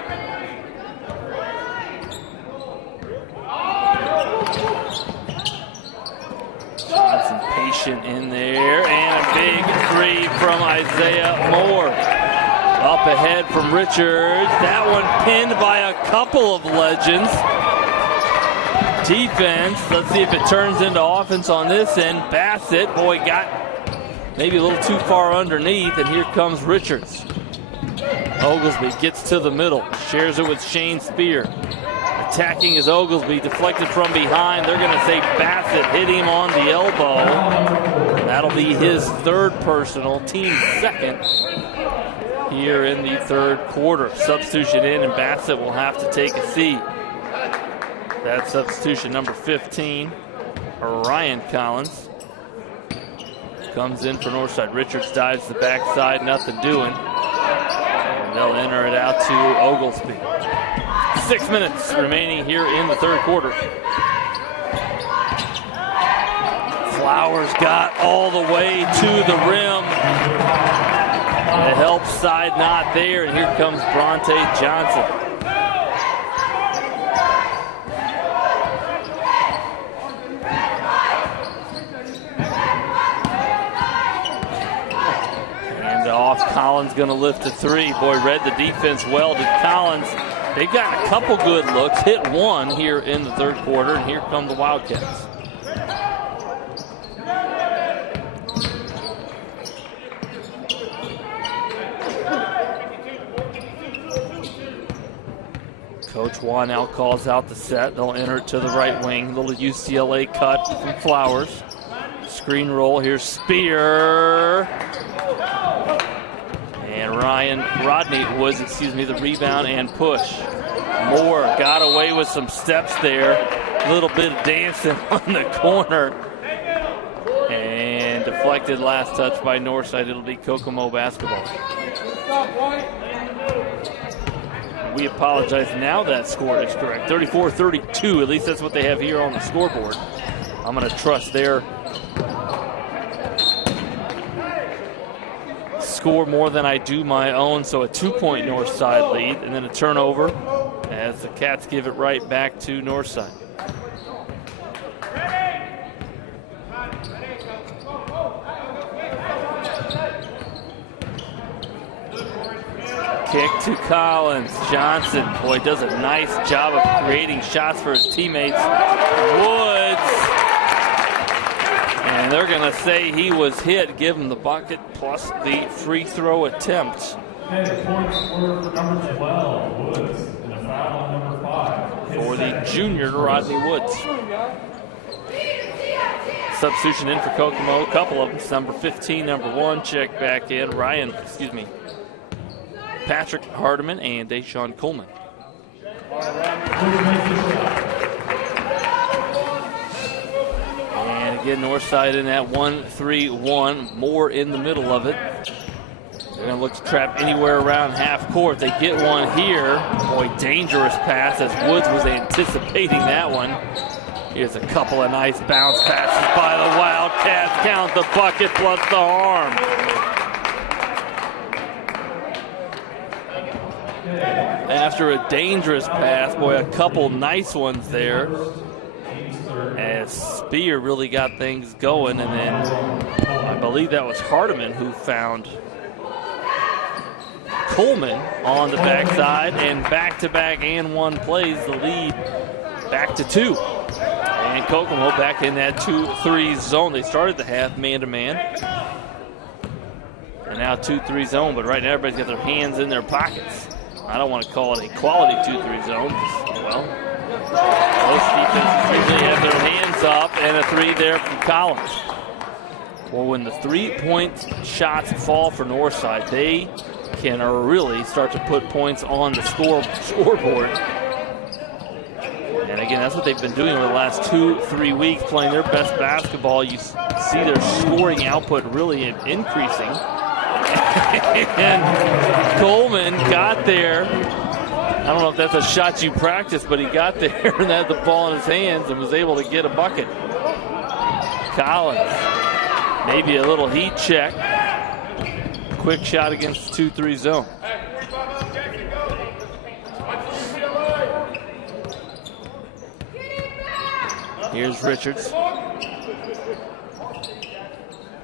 Johnson patient in there. And a big three from Isaiah Moore. Up ahead from Richards. That one pinned by a couple of legends. Defense, let's see if it turns into offense on this end. Bassett, boy, got maybe a little too far underneath, and here comes Richards. Oglesby gets to the middle, shares it with Shane Spear. Attacking is Oglesby, deflected from behind. They're going to say Bassett hit him on the elbow. That'll be his third personal, team second here in the third quarter. Substitution in, and Bassett will have to take a seat. That's substitution number 15, Ryan Collins. Comes in for Northside. Richards dives the backside, nothing doing. And they'll enter it out to Oglesby. 6 minutes remaining here in the third quarter. Flowers got all the way to the rim. The help side not there, and here comes Bronte Johnson. Off, Collins going to lift a three. Boy, read the defense well. Did Collins. They've got a couple good looks. Hit one here in the third quarter, and here come the Wildcats. Coach Wanell calls out the set. They'll enter it to the right wing. Little UCLA cut from Flowers. Screen roll. Here's Spear. And Rodney Woods, the rebound and push. Moore got away with some steps there. A little bit of dancing on the corner. And deflected last touch by Northside. It'll be Kokomo basketball. We apologize. Now that score is correct. 34-32. At least that's what they have here on the scoreboard. I'm going to trust their score more than I do my own. So a 2-point Northside lead, and then a turnover as the Cats give it right back to Northside. Kick to Collins. Johnson, boy, does a nice job of creating shots for his teammates. Woods. And they're going to say he was hit, give him the bucket plus the free throw attempt. Okay, points for number 12, Woods, and a foul on number 5. For the junior, Rodney Woods. Substitution in for Kokomo, a couple of them. Number 15, number 1, check back in. Patrick Hardiman and Deshaun Coleman. And again, Northside in that 1-3-1, Moore in the middle of it. They're going to look to trap anywhere around half court. They get one here. Boy, dangerous pass as Woods was anticipating that one. Here's a couple of nice bounce passes by the Wildcats. Count the bucket plus the arm. After a dangerous pass, boy, a couple nice ones there. As Spear really got things going, and then I believe that was Hardiman who found Coleman on the backside, and back-to-back and one plays the lead back to 2. And Kokomo back in that 2-3 zone. They started the half man-to-man. And now 2-3 zone, but right now everybody's got their hands in their pockets. I don't want to call it a quality 2-3 zone. Well, most defenses usually have their hands up, and a 3 there from Collins. Well, when the 3-point shots fall for Northside, they can really start to put points on the scoreboard. And again, that's what they've been doing over the last 2-3 weeks, playing their best basketball. You see their scoring output really increasing. And Coleman got there. I don't know if that's a shot you practice, but he got there and had the ball in his hands and was able to get a bucket. Collins, maybe a little heat check. Quick shot against the 2-3 zone. Here's Richards.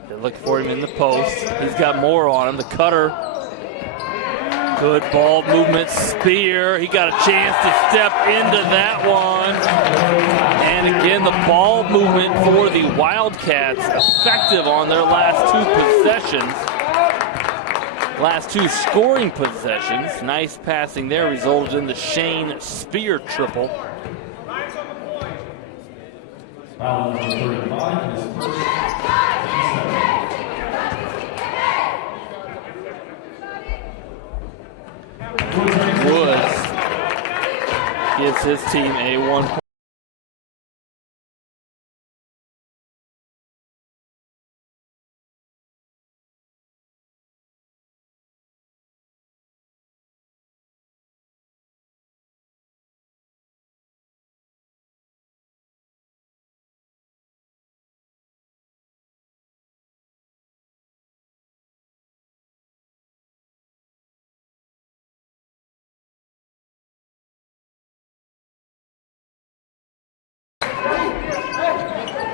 They're looking for him in the post. He's got more on him. The cutter. Good ball movement. Spear. He got a chance to step into that one. And again, the ball movement for the Wildcats effective on their last 2 possessions. Last 2 scoring possessions. Nice passing there resulted in the Shane Spear triple. Foul number 35 is first. Woods gives his team a 1 point.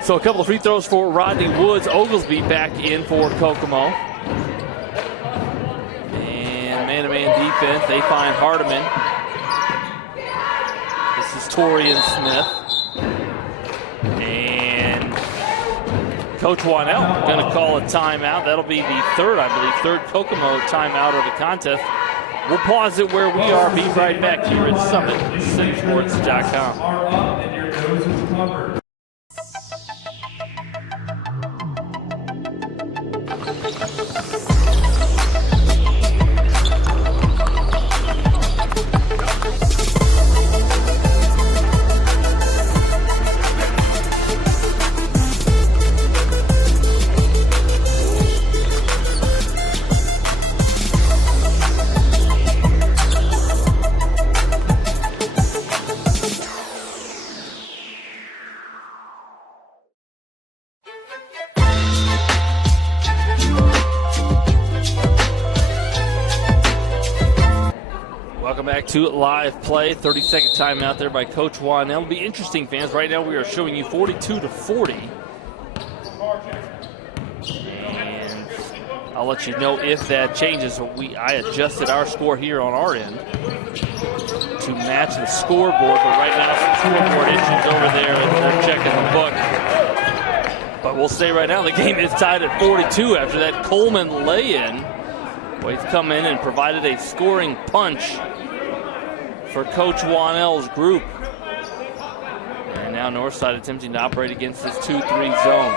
So a couple of free throws for Rodney Woods. Oglesby back in for Kokomo. And man-to-man defense, they find Hardiman. This is Torian Smith. And Coach Wanell going to call a timeout. That'll be the third Kokomo timeout of the contest. We'll pause it where we are. Be right back here at SummitCitySports.com. Are up and your nose is covered. To live play, 30-second timeout there by Coach Wanell. It'll be interesting, fans. Right now we are showing you 42-40. And I'll let you know if that changes. I adjusted our score here on our end to match the scoreboard, but right now some scoreboard issues over there and they're checking the book. But we'll say right now the game is tied at 42 after that Coleman lay-in. Well, he's come in and provided a scoring punch for Coach Wanell's group. And now Northside attempting to operate against this 2-3 zone.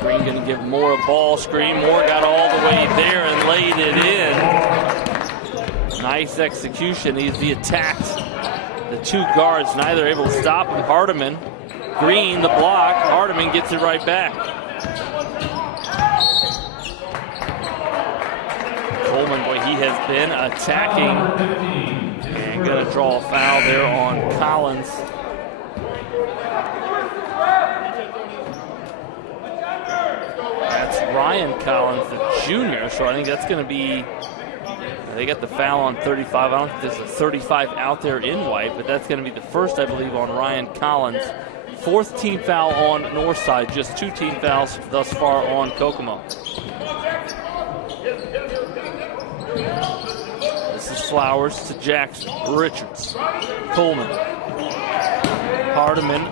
Green going to give Moore a ball screen. Moore got all the way there and laid it in. Nice execution. He attacked the 2 guards, neither able to stop him. Hardiman, Green the block. Hardiman gets it right back. Coleman, boy, he has been attacking and going to draw a foul there on Collins. That's Ryan Collins, the junior, so I think that's going to be, they got the foul on 35. I don't think there's a 35 out there in white, but that's going to be the first, I believe, on Ryan Collins. 4th team foul on Northside, just 2 team fouls thus far on Kokomo. This is Flowers to Jackson, Richards, Coleman, Hardiman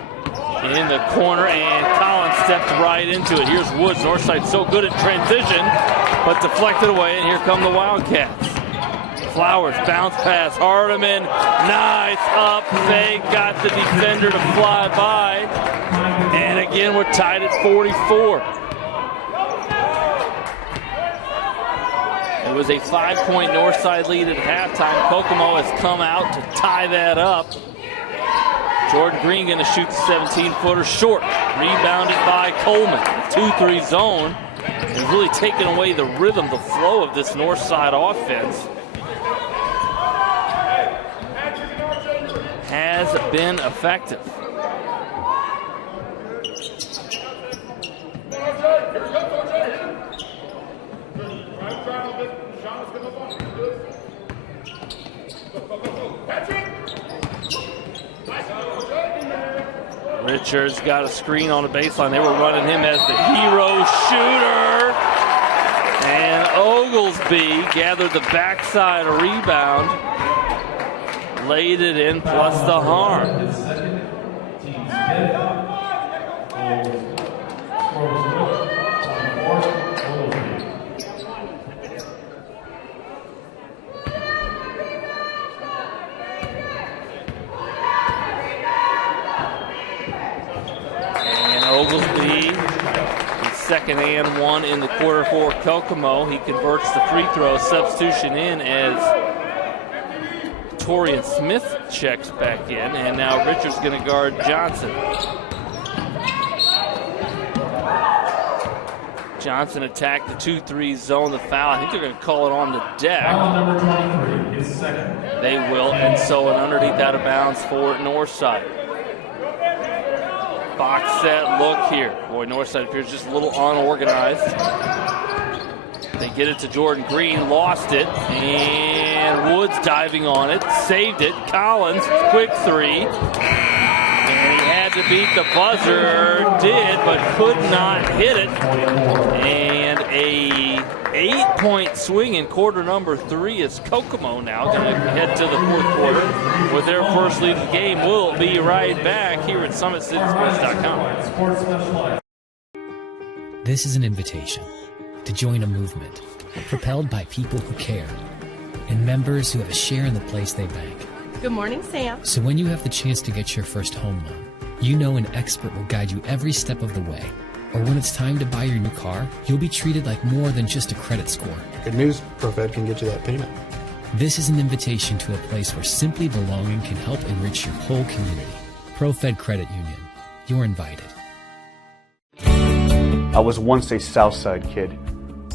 in the corner, and Collins stepped right into it. Here's Woods. Northside so good at transition, but deflected away, and here come the Wildcats. Flowers, bounce pass, Hardiman, nice up fake, got the defender to fly by, and again. We're tied at 44. It was a 5-point Northside lead at halftime. Kokomo has come out to tie that up. Jordan Green going to shoot the 17-footer short. Rebounded by Coleman. 2-3 zone has really taken away the rhythm, the flow of this Northside offense. Has been effective. Richards got a screen on the baseline. They were running him as the hero shooter. And Oglesby gathered the backside rebound. Laid it in plus the harm. Oglesby, his second and one in the quarter for Kokomo. He converts the free throw. Substitution in as Torian Smith checks back in, and now Richards going to guard Johnson. Johnson attacked the 2-3 zone, the foul. I think they're going to call it on the deck. Foul number 23, his second. They will, and so an underneath out of bounds for Northside. Box set look here. Boy, Northside appears just a little unorganized. They get it to Jordan Green, lost it, and Woods diving on it, saved it. Collins, quick three. And he had to beat the buzzer, did, but could not hit it. And a 8-point swing in quarter number 3 is Kokomo now going to head to the fourth quarter with their first lead of the game. We'll be right back here at SummitCitySports.com. This is an invitation to join a movement propelled by people who care and members who have a share in the place they bank. Good morning, Sam. So when you have the chance to get your first home loan, you know an expert will guide you every step of the way. Or when it's time to buy your new car, you'll be treated like more than just a credit score. Good news, ProFed can get you that payment. This is an invitation to a place where simply belonging can help enrich your whole community. ProFed Credit Union. You're invited. I was once a Southside kid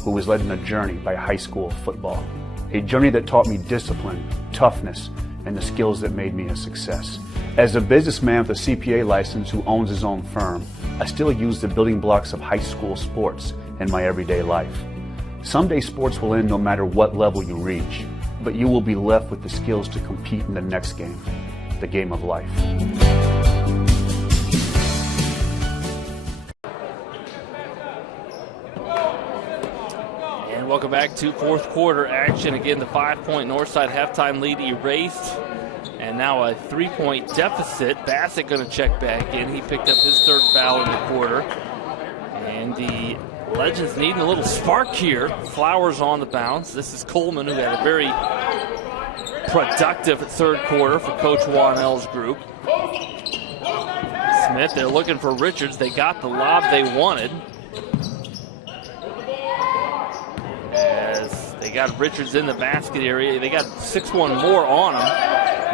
who was led on a journey by high school football. A journey that taught me discipline, toughness, and the skills that made me a success. As a businessman with a CPA license who owns his own firm, I still use the building blocks of high school sports in my everyday life. Someday sports will end no matter what level you reach, but you will be left with the skills to compete in the next game, the game of life. And welcome back to fourth quarter action. Again, the 5-point Northside halftime lead erased. And now a 3-point deficit. Bassett going to check back in. He picked up his third foul in the quarter. And the Legends needing a little spark here. Flowers on the bounce. This is Coleman, who had a very productive third quarter for Coach Wanell's group. Smith, they're looking for Richards. They got the lob they wanted. As they got Richards in the basket area. They got 6-1 more on him.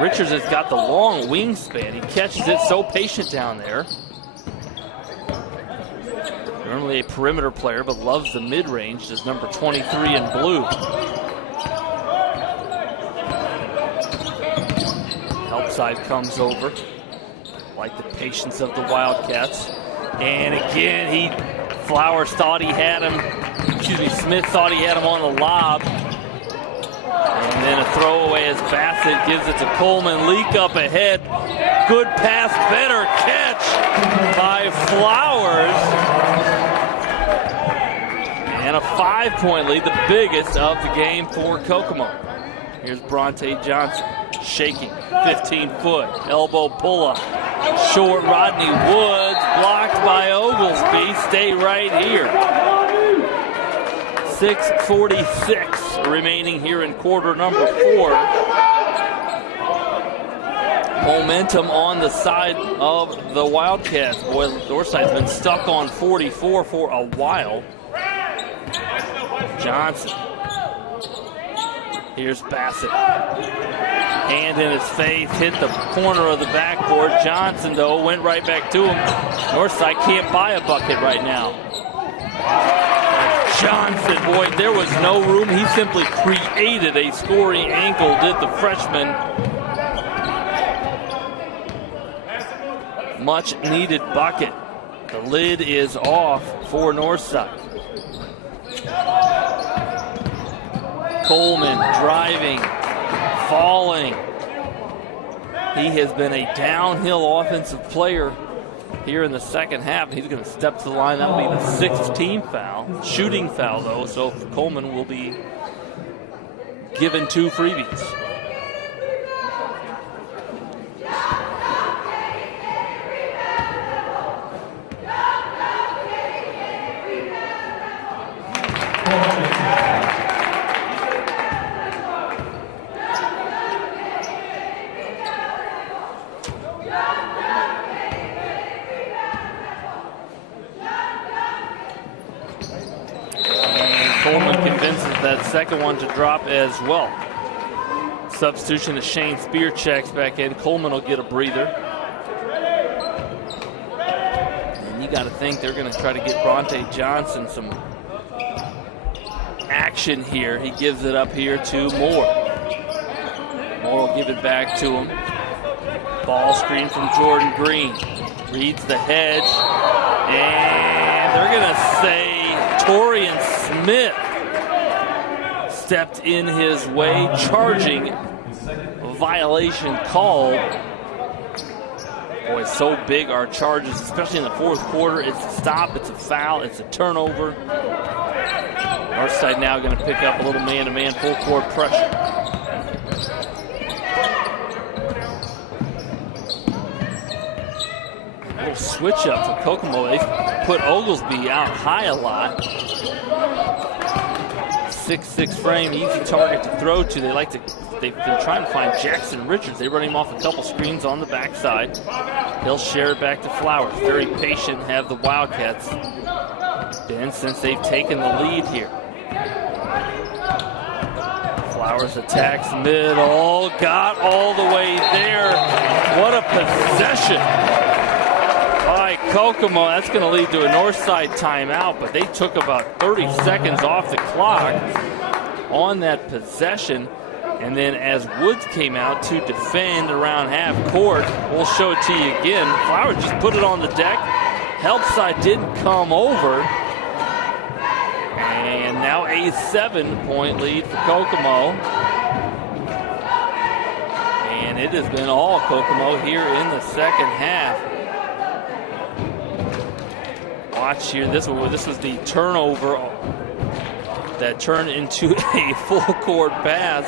Richards has got the long wingspan. He catches it, so patient down there. Normally a perimeter player, but loves the mid-range. Does number 23 in blue. Help side comes over. Like the patience of the Wildcats. And again, Flowers thought he had him. Smith thought he had him on the lob. And then a throwaway as Bassett gives it to Coleman. Leak up ahead. Good pass, better catch by Flowers. And a 5-point lead, the biggest of the game for Kokomo. Here's Bronte Johnson shaking, 15-foot, elbow pull-up. Short Rodney Woods, blocked by Oglesby. Stay right here. 6:46 remaining here in quarter number 4. Momentum on the side of the Wildcats. Boy, Northside's been stuck on 44 for a while. Johnson. Here's Bassett. Hand in his face, hit the corner of the backboard. Johnson, though, went right back to him. Northside can't buy a bucket right now. Johnson, boy, there was no room. He simply created a scoring angle, did the freshman. Much needed bucket. The lid is off for Northside. Coleman driving, falling. He has been a downhill offensive player here in the second half. He's going to step to the line. That will be the 6th team foul. Shooting foul, though, so Coleman will be given 2 freebies. That second one to drop as well. Substitution of Shane Spear checks back in. Coleman will get a breather. And you got to think they're going to try to get Bronte Johnson some action here. He gives it up here to Moore. Moore will give it back to him. Ball screen from Jordan Green. Reads the hedge. And they're going to say Torian Smith stepped in his way, charging, violation called. Boy, so big are charges, especially in the fourth quarter. It's a stop, it's a foul, it's a turnover. Northside now going to pick up a little man-to-man full court pressure. A little switch up for Kokomo. They put Oglesby out high a lot. 6'6" frame, easy target to throw to. They've been trying to find Jackson Richards. They run him off a couple screens on the backside. He'll share it back to Flowers. Very patient have the Wildcats been since they've taken the lead here. Flowers attacks middle, got all the way there. What a possession by Kokomo. That's going to lead to a Northside timeout, but they took about 30 seconds off the clock on that possession. And then as Woods came out to defend around half court, we'll show it to you again. Flowers just put it on the deck. Help side didn't come over. And now a 7-point lead for Kokomo. And it has been all Kokomo here in the second half. Watch here, this was the turnover that turned into a full court pass.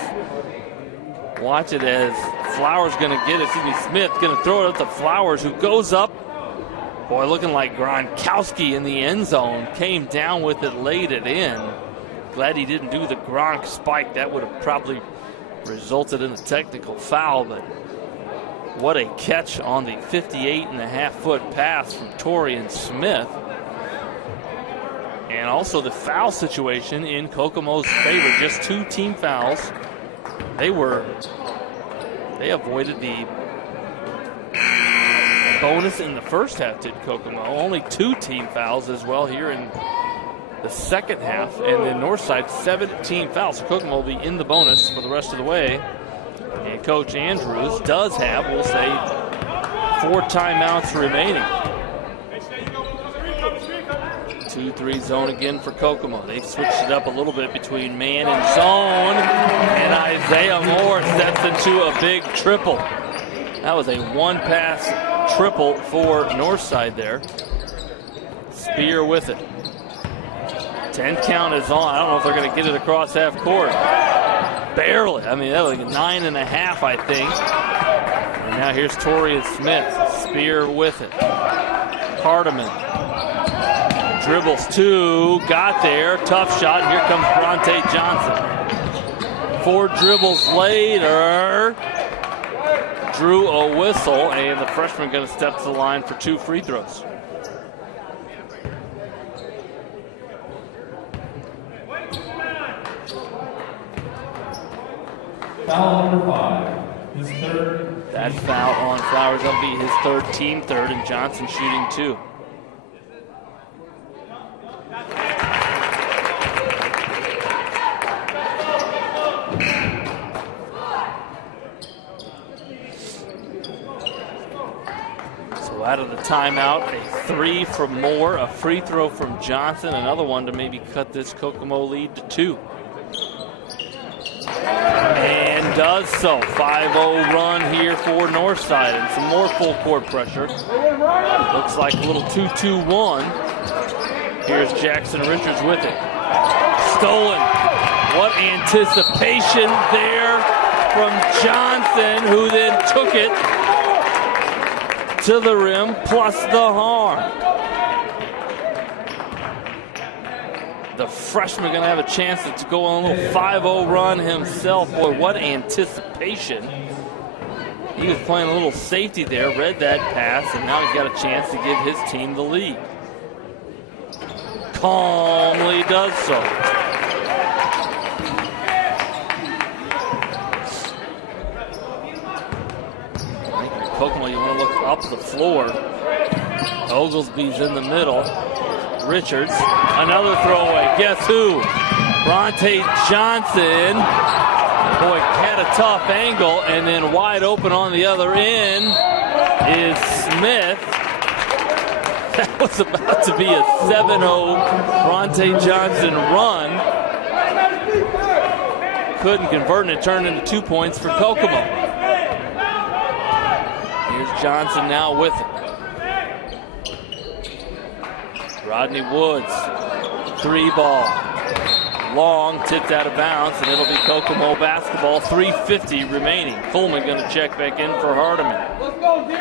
Watch it as Flowers going to get it. Smith going to throw it up to Flowers, who goes up. Boy, looking like Gronkowski in the end zone. Came down with it, laid it in. Glad he didn't do the Gronk spike. That would have probably resulted in a technical foul, but what a catch on the 58.5-foot pass from Torian Smith. And also the foul situation in Kokomo's favor. Just 2 team fouls. They avoided the bonus in the first half, did Kokomo. Only 2 team fouls as well here in the second half. And then Northside, 17 fouls. So Kokomo will be in the bonus for the rest of the way. And Coach Andrews does have, we'll say, 4 timeouts remaining. 2-3 zone again for Kokomo. They've switched it up a little bit between man and zone. And Isaiah Moore steps into a big triple. That was a 1-pass triple for Northside there. Spear with it. 10 count is on. I don't know if they're going to get it across half court. Barely. I mean, that was like 9.5, I think. And now here's Torian Smith. Spear with it. Hardiman. Dribbles 2, got there, tough shot. Here comes Bronte Johnson. 4 dribbles later, drew a whistle, and the freshman going to step to the line for 2 free throws. Foul number 5. His third. That foul on Flowers will be his third, team third, and Johnson shooting 2. So out of the timeout, a 3 from Moore, a free throw from Johnson, another one to maybe cut this Kokomo lead to 2. And does so. 5-0 run here for Northside, and some more full court pressure. Looks like a little 2-2-1. Here's Jackson Richards with it. Stolen. What anticipation there from Johnson, who then took it to the rim, plus the harm. The freshman going to have a chance to go on a little 5-0 run himself. Boy, what anticipation. He was playing a little safety there, read that pass, and now he's got a chance to give his team the lead. Calmly does so. Kokomo, you want to look up the floor. Oglesby's in the middle. Richards, another throwaway. Guess who? Bronte Johnson. Boy, had a tough angle, and then wide open on the other end is Smith. That was about to be a 7-0 Bronte Johnson run. Couldn't convert, and it turned into 2 points for Kokomo. Here's Johnson now with it. Rodney Woods, 3 ball. Long, tipped out of bounds, and it'll be Kokomo basketball. 3:50 remaining. Coleman going to check back in for Hardiman. Let's go, dude!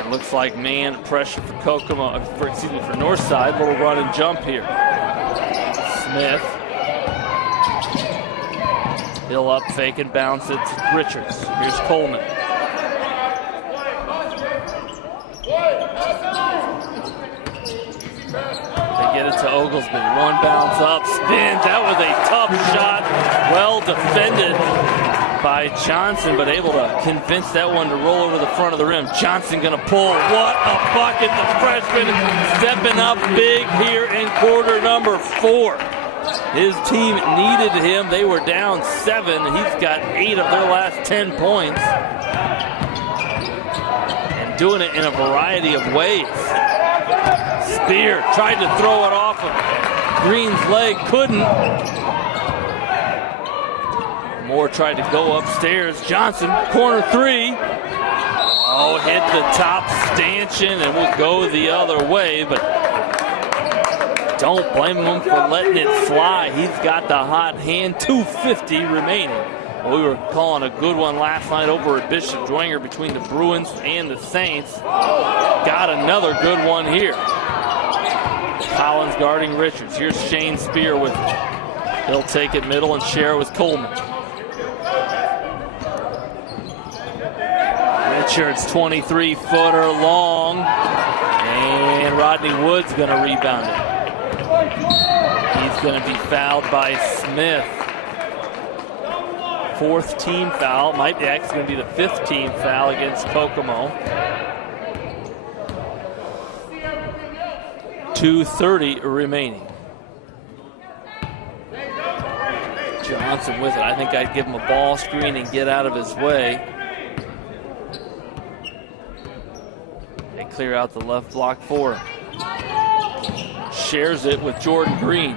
And looks like man pressure for Kokomo, for Northside. Little run and jump here. Smith. Hill up, fake and bounce it to Richards. Here's Coleman. They get it to Oglesby. 1 bounce up, spin. That was a tough shot. Well defended by Johnson, but able to convince that one to roll over the front of the rim. Johnson going to pull. What a bucket. The freshman stepping up big here in quarter number 4. His team needed him. They were down 7. He's got 8 of their last 10 points. And doing it in a variety of ways. Spear tried to throw it off of Green's leg, couldn't. Moore tried to go upstairs. Johnson, corner 3. Oh, hit the top stanchion and will go the other way, but don't blame him for letting it fly. He's got the hot hand. 2:50 remaining. We were calling a good one last night over at Bishop Dwenger between the Bruins and the Saints. Got another good one here. Collins guarding Richards. Here's Shane Spear with it. He'll take it middle and share with Coleman. Richards, 23-footer long. And Rodney Wood's going to rebound it. He's going to be fouled by Smith. 4th team foul. Might be actually going to be the 5th team foul against Kokomo. 2:30 remaining. Johnson with it. I think I'd give him a ball screen and get out of his way. They clear out the left block for him. Shares it with Jordan Green.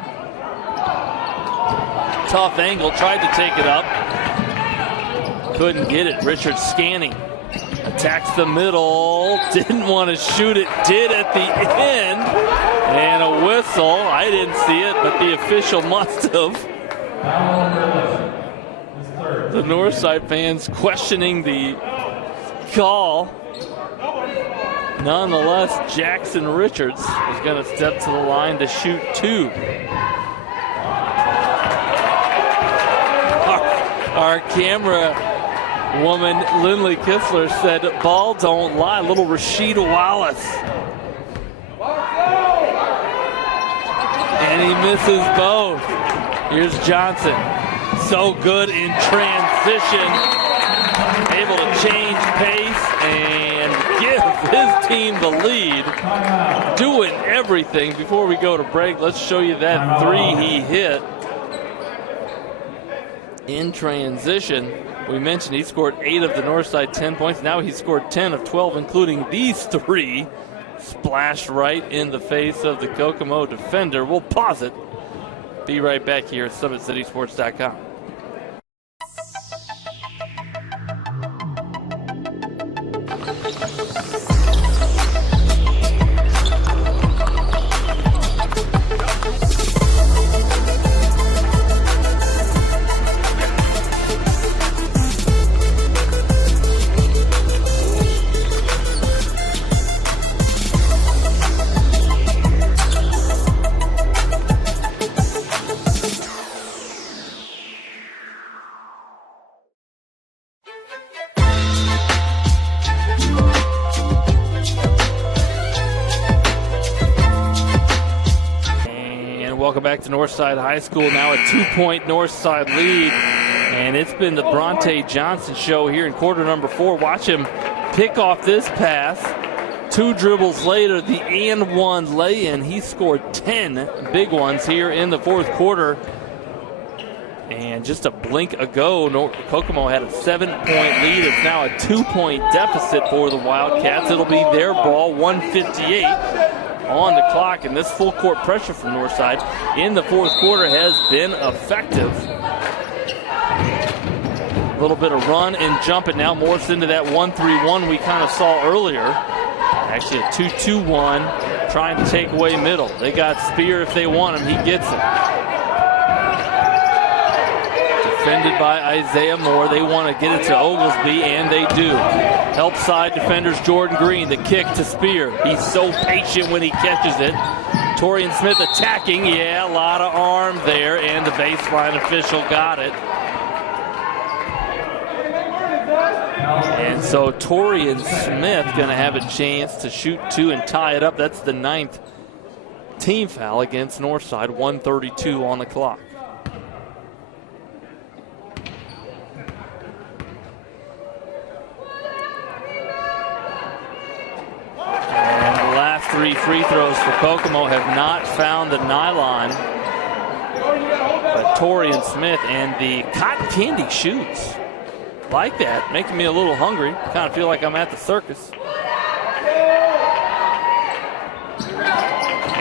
Tough angle, tried to take it up. Couldn't get it. Richards scanning. Attacks the middle. Didn't want to shoot it. Did at the end. And a whistle. I didn't see it, but the official must have. The Northside fans questioning the call. Nonetheless, Jackson Richards is going to step to the line to shoot 2. Our camera woman, Lindley Kistler, said, ball don't lie. Little Rashida Wallace. And he misses both. Here's Johnson. So good in transition. Able to change pace and give his team the lead. Doing everything. Before we go to break, let's show you that three he hit in transition. We mentioned he scored 8 of the Northside 10 points. Now he scored 10 of 12, including these 3. Splashed right in the face of the Kokomo defender. We'll pause it. Be right back here at SummitCitySports.com. Welcome back to Northside High School. Now a 2-point Northside lead. And it's been the Bronte Johnson show here in quarter number 4. Watch him pick off this pass. 2 dribbles later, the and one lay-in. He scored 10 big ones here in the fourth quarter. And just a blink ago, Kokomo had a 7-point lead. It's now a 2-point deficit for the Wildcats. It'll be their ball, 1:58 on the clock, and this full court pressure from Northside in the fourth quarter has been effective. A little bit of run and jump, and now morphs into that 1-3-1 we kind of saw earlier. Actually a 2-2-1, trying to take away middle. They got Spear if they want him. He gets it. Defended by Isaiah Moore. They want to get it to Oglesby, and they do. Help side defenders Jordan Green. The kick to Spear. He's so patient when he catches it. Torian Smith attacking. Yeah, a lot of arm there, and the baseline official got it. And so Torian Smith going to have a chance to shoot 2 and tie it up. That's the 9th team foul against Northside. 1:32 on the clock. And the last 3 free throws for Kokomo have not found the nylon. But Torian Smith and the cotton candy shoots. Like that, making me a little hungry. Kind of feel like I'm at the circus.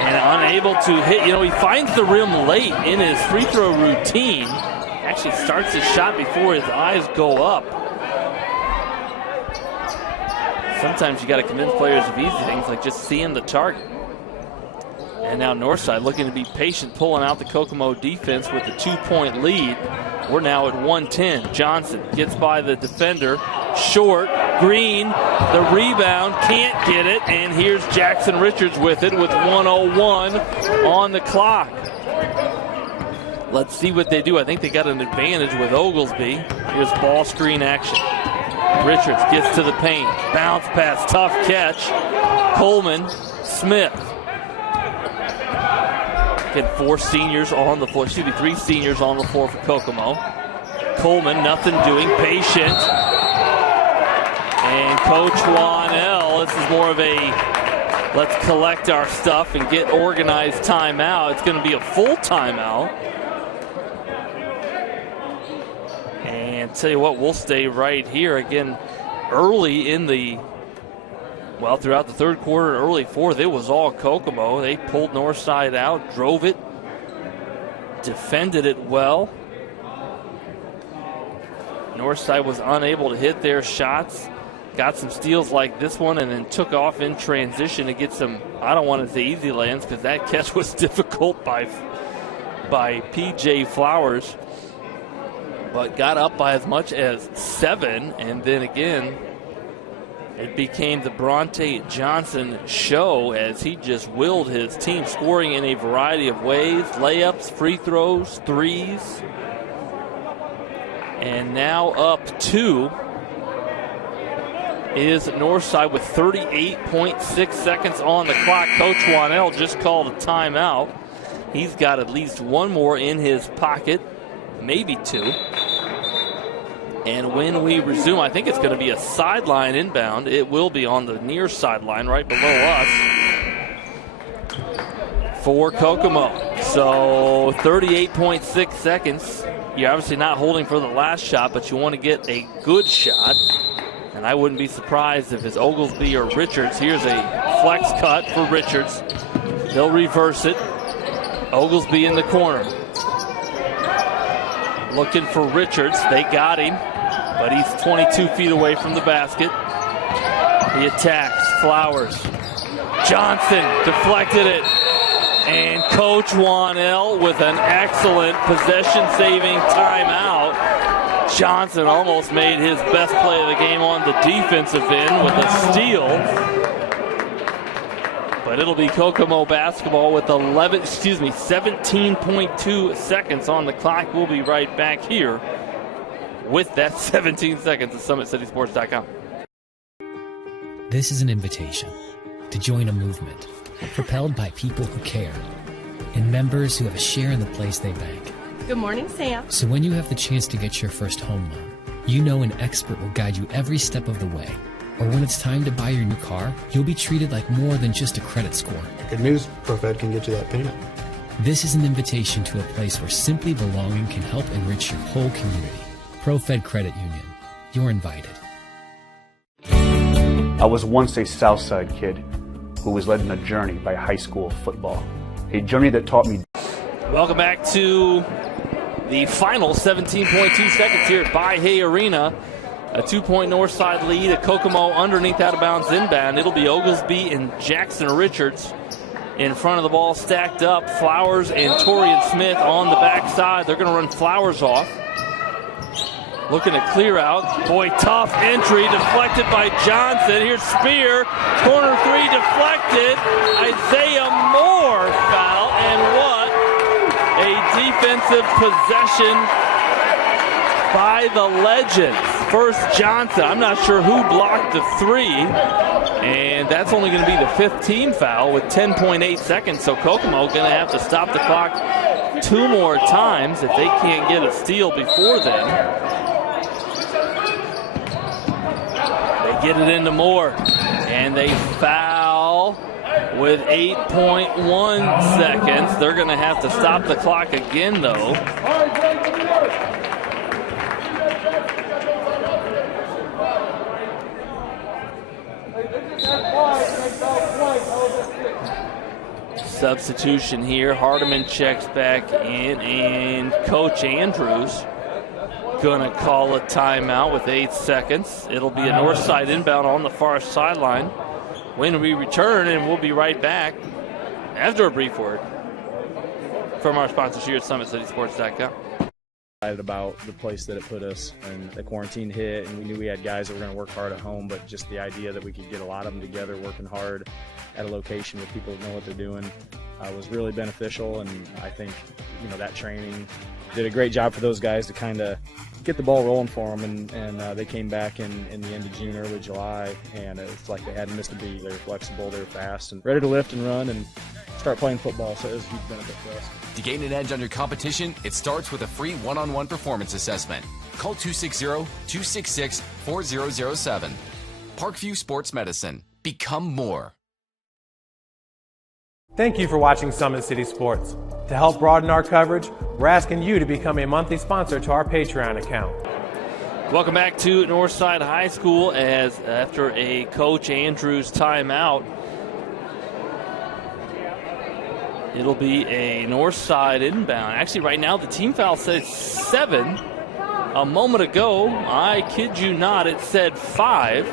And unable to hit. You know, he finds the rim late in his free throw routine. Actually starts his shot before his eyes go up. Sometimes you got to convince players of easy things like just seeing the target. And now Northside looking to be patient, pulling out the Kokomo defense with the 2-point lead. We're now at 110. Johnson gets by the defender. Short. Green. The rebound. Can't get it. And here's Jackson Richards with it with 1:01 on the clock. Let's see what they do. I think they got an advantage with Oglesby. Here's ball screen action. Richards gets to the paint. Bounce pass. Tough catch. Coleman. Smith. Again, 4 seniors on the floor. Excuse me, 3 seniors on the floor for Kokomo. Coleman, nothing doing, patient. And Coach Wanell, this is more of a let's collect our stuff and get organized timeout. It's going to be a full timeout. And tell you what, we'll stay right here. Again, early in the well, throughout the third quarter, early fourth, it was all Kokomo. They pulled Northside out, drove it, defended it well. Northside was unable to hit their shots. Got some steals like this one and then took off in transition to get some, I don't want to say easy lands because that catch was difficult by P.J. Flowers. But got up by as much as 7, and then again, it became the Bronte Johnson show as he just willed his team, scoring in a variety of ways. Layups, free throws, threes. And now up 2 is Northside with 38.6 seconds on the clock. Coach Wanell just called a timeout. He's got at least one more in his pocket, maybe 2. And when we resume, I think it's going to be a sideline inbound. It will be on the near sideline right below us for Kokomo. So 38.6 seconds. You're obviously not holding for the last shot, but you want to get a good shot. And I wouldn't be surprised if it's Oglesby or Richards. Here's a flex cut for Richards. He'll reverse it. Oglesby in the corner. Looking for Richards. They got him, but he's 22 feet away from the basket. He attacks. Flowers. Johnson deflected it. And Coach Wanell with an excellent possession-saving timeout. Johnson almost made his best play of the game on the defensive end with a steal. But it'll be Kokomo basketball with 17.2 seconds on the clock. We'll be right back here with that 17 seconds at SummitCitySports.com. This is an invitation to join a movement propelled by people who care and members who have a share in the place they bank. Good morning, Sam. So when you have the chance to get your first home loan, you know an expert will guide you every step of the way. Or when it's time to buy your new car, you'll be treated like more than just a credit score. Good news, ProFed can get you that payment. This is an invitation to a place where simply belonging can help enrich your whole community. ProFed Credit Union. You're invited. I was once a Southside kid who was led on a journey by high school football. A journey that taught me. Welcome back to the final 17.2 seconds here at By-Hay Arena. A 2-point Northside lead, a Kokomo underneath out of bounds inbound. It'll be Oglesby and Jackson Richards in front of the ball stacked up. Flowers and Torian Smith on the backside. They're going to run Flowers off. Looking to clear out. Boy, tough entry, deflected by Johnson. Here's Spear. Corner 3 deflected. Isaiah Moore foul. And what a defensive possession by the Legends. First Johnson. I'm not sure who blocked the 3. And that's only going to be the 5th team foul with 10.8 seconds. So Kokomo going to have to stop the clock 2 more times if they can't get a steal before then. Get it into Moore, and they foul with 8.1 seconds. They're going to have to stop the clock again, though. Substitution here. Hardiman checks back in, and Coach Andrews gonna call a timeout with 8 seconds. It'll be a Northside inbound on the far sideline when we return, and we'll be right back after a brief word from our sponsors here at SummitCitySports.com. Excited about the place that it put us, and the quarantine hit, and we knew we had guys that were going to work hard at home, but just the idea that we could get a lot of them together working hard at a location with people that know what they're doing was really beneficial. And I think, you know, that training did a great job for those guys to kind of get the ball rolling for them, and they came back in the end of June, early July, and it's like they hadn't missed a beat. They were flexible, they were fast, and ready to lift and run and start playing football, so it was a huge benefit for us. To gain an edge on your competition, it starts with a free one-on-one performance assessment. Call 260-266-4007. Parkview Sports Medicine. Become more. Thank you for watching Summit City Sports. To help broaden our coverage, we're asking you to become a monthly sponsor to our Patreon account. Welcome back to Northside High School, as after a Coach Andrews timeout, it'll be a Northside inbound. Actually, right now the team foul says 7. A moment ago, I kid you not, it said 5.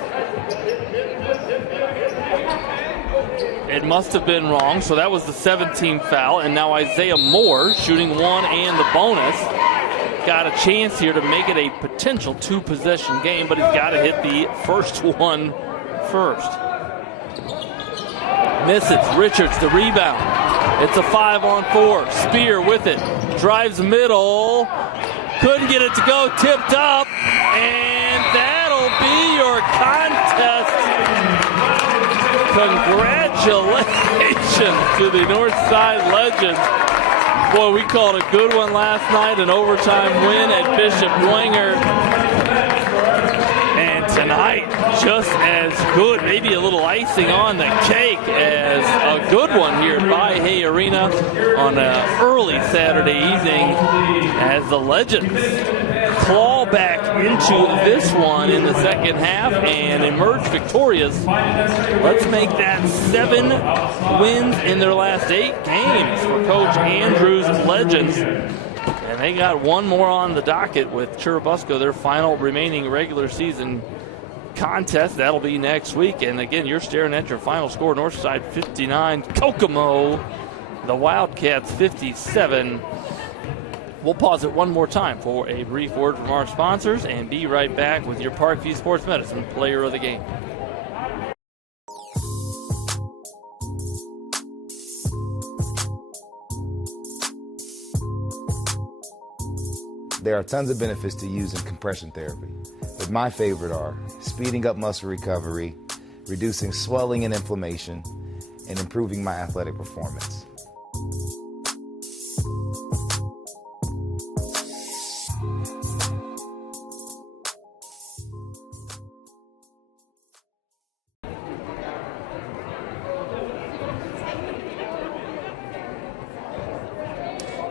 It must have been wrong, so that was the 17th foul, and now Isaiah Moore shooting 1 and the bonus. Got a chance here to make it a potential 2-possession game, but he's got to hit the first one first. Misses. Richards, the rebound. It's a 5-on-4. Spear with it. Drives middle. Couldn't get it to go. Tipped up. And that'll be your contest. Congratulations to the Northside Legends. Boy, we called a good one last night, an overtime win at Bishop Dwenger. And tonight, just as good, maybe a little icing on the cake, as a good one here at By-Hay Arena on an early Saturday evening as the Legends claw back into this one in the second half and emerge victorious. Let's make that 7 wins in their last 8 games for Coach Andrews' Legends. And they got one more on the docket with Churubusco, their final remaining regular season contest. That'll be next week. And again, you're staring at your final score. Northside 59, Kokomo, the Wildcats 57. We'll pause it one more time for a brief word from our sponsors and be right back with your Parkview Sports Medicine player of the game. There are tons of benefits to using compression therapy, but my favorite are speeding up muscle recovery, reducing swelling and inflammation, and improving my athletic performance.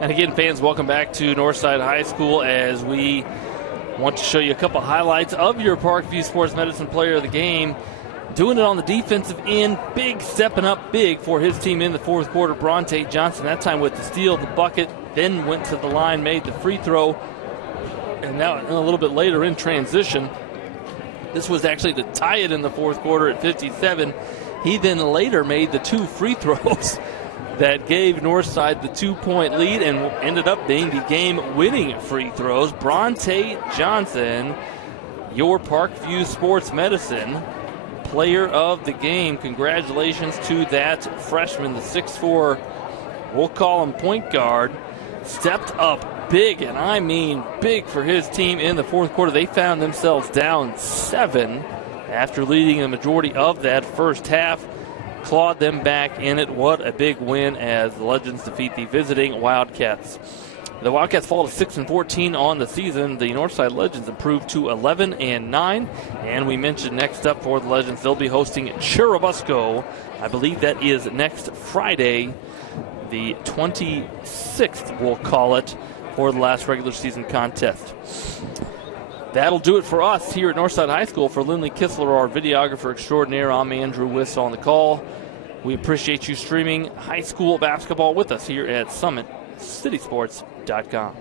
And again, fans, welcome back to Northside High School as we want to show you a couple highlights of your Parkview Sports Medicine player of the game. Doing it on the defensive end, stepping up big for his team in the fourth quarter. Bronte Johnson, that time with the steal, the bucket, then went to the line, made the free throw. And now a little bit later in transition, this was actually to tie it in the fourth quarter at 57. He then later made the 2 free throws that gave Northside the 2-point lead and ended up being the game-winning free throws. Bronte Johnson, your Parkview Sports Medicine player of the game. Congratulations to that freshman, the 6'4", we'll call him point guard. Stepped up big, and I mean big, for his team in the fourth quarter. They found themselves down 7 after leading the majority of that first half. Clawed them back in it. What a big win as the Legends defeat the visiting Wildcats. The Wildcats fall to 6-14 on the season. The Northside Legends improved to 11-9. And we mentioned next up for the Legends, they'll be hosting Churubusco. I believe that is next Friday, the 26th, we'll call it, for the last regular season contest. That'll do it for us here at Northside High School. For Lindley Kistler, our videographer extraordinaire, I'm Andrew Wiss on the call. We appreciate you streaming high school basketball with us here at SummitCitySports.com.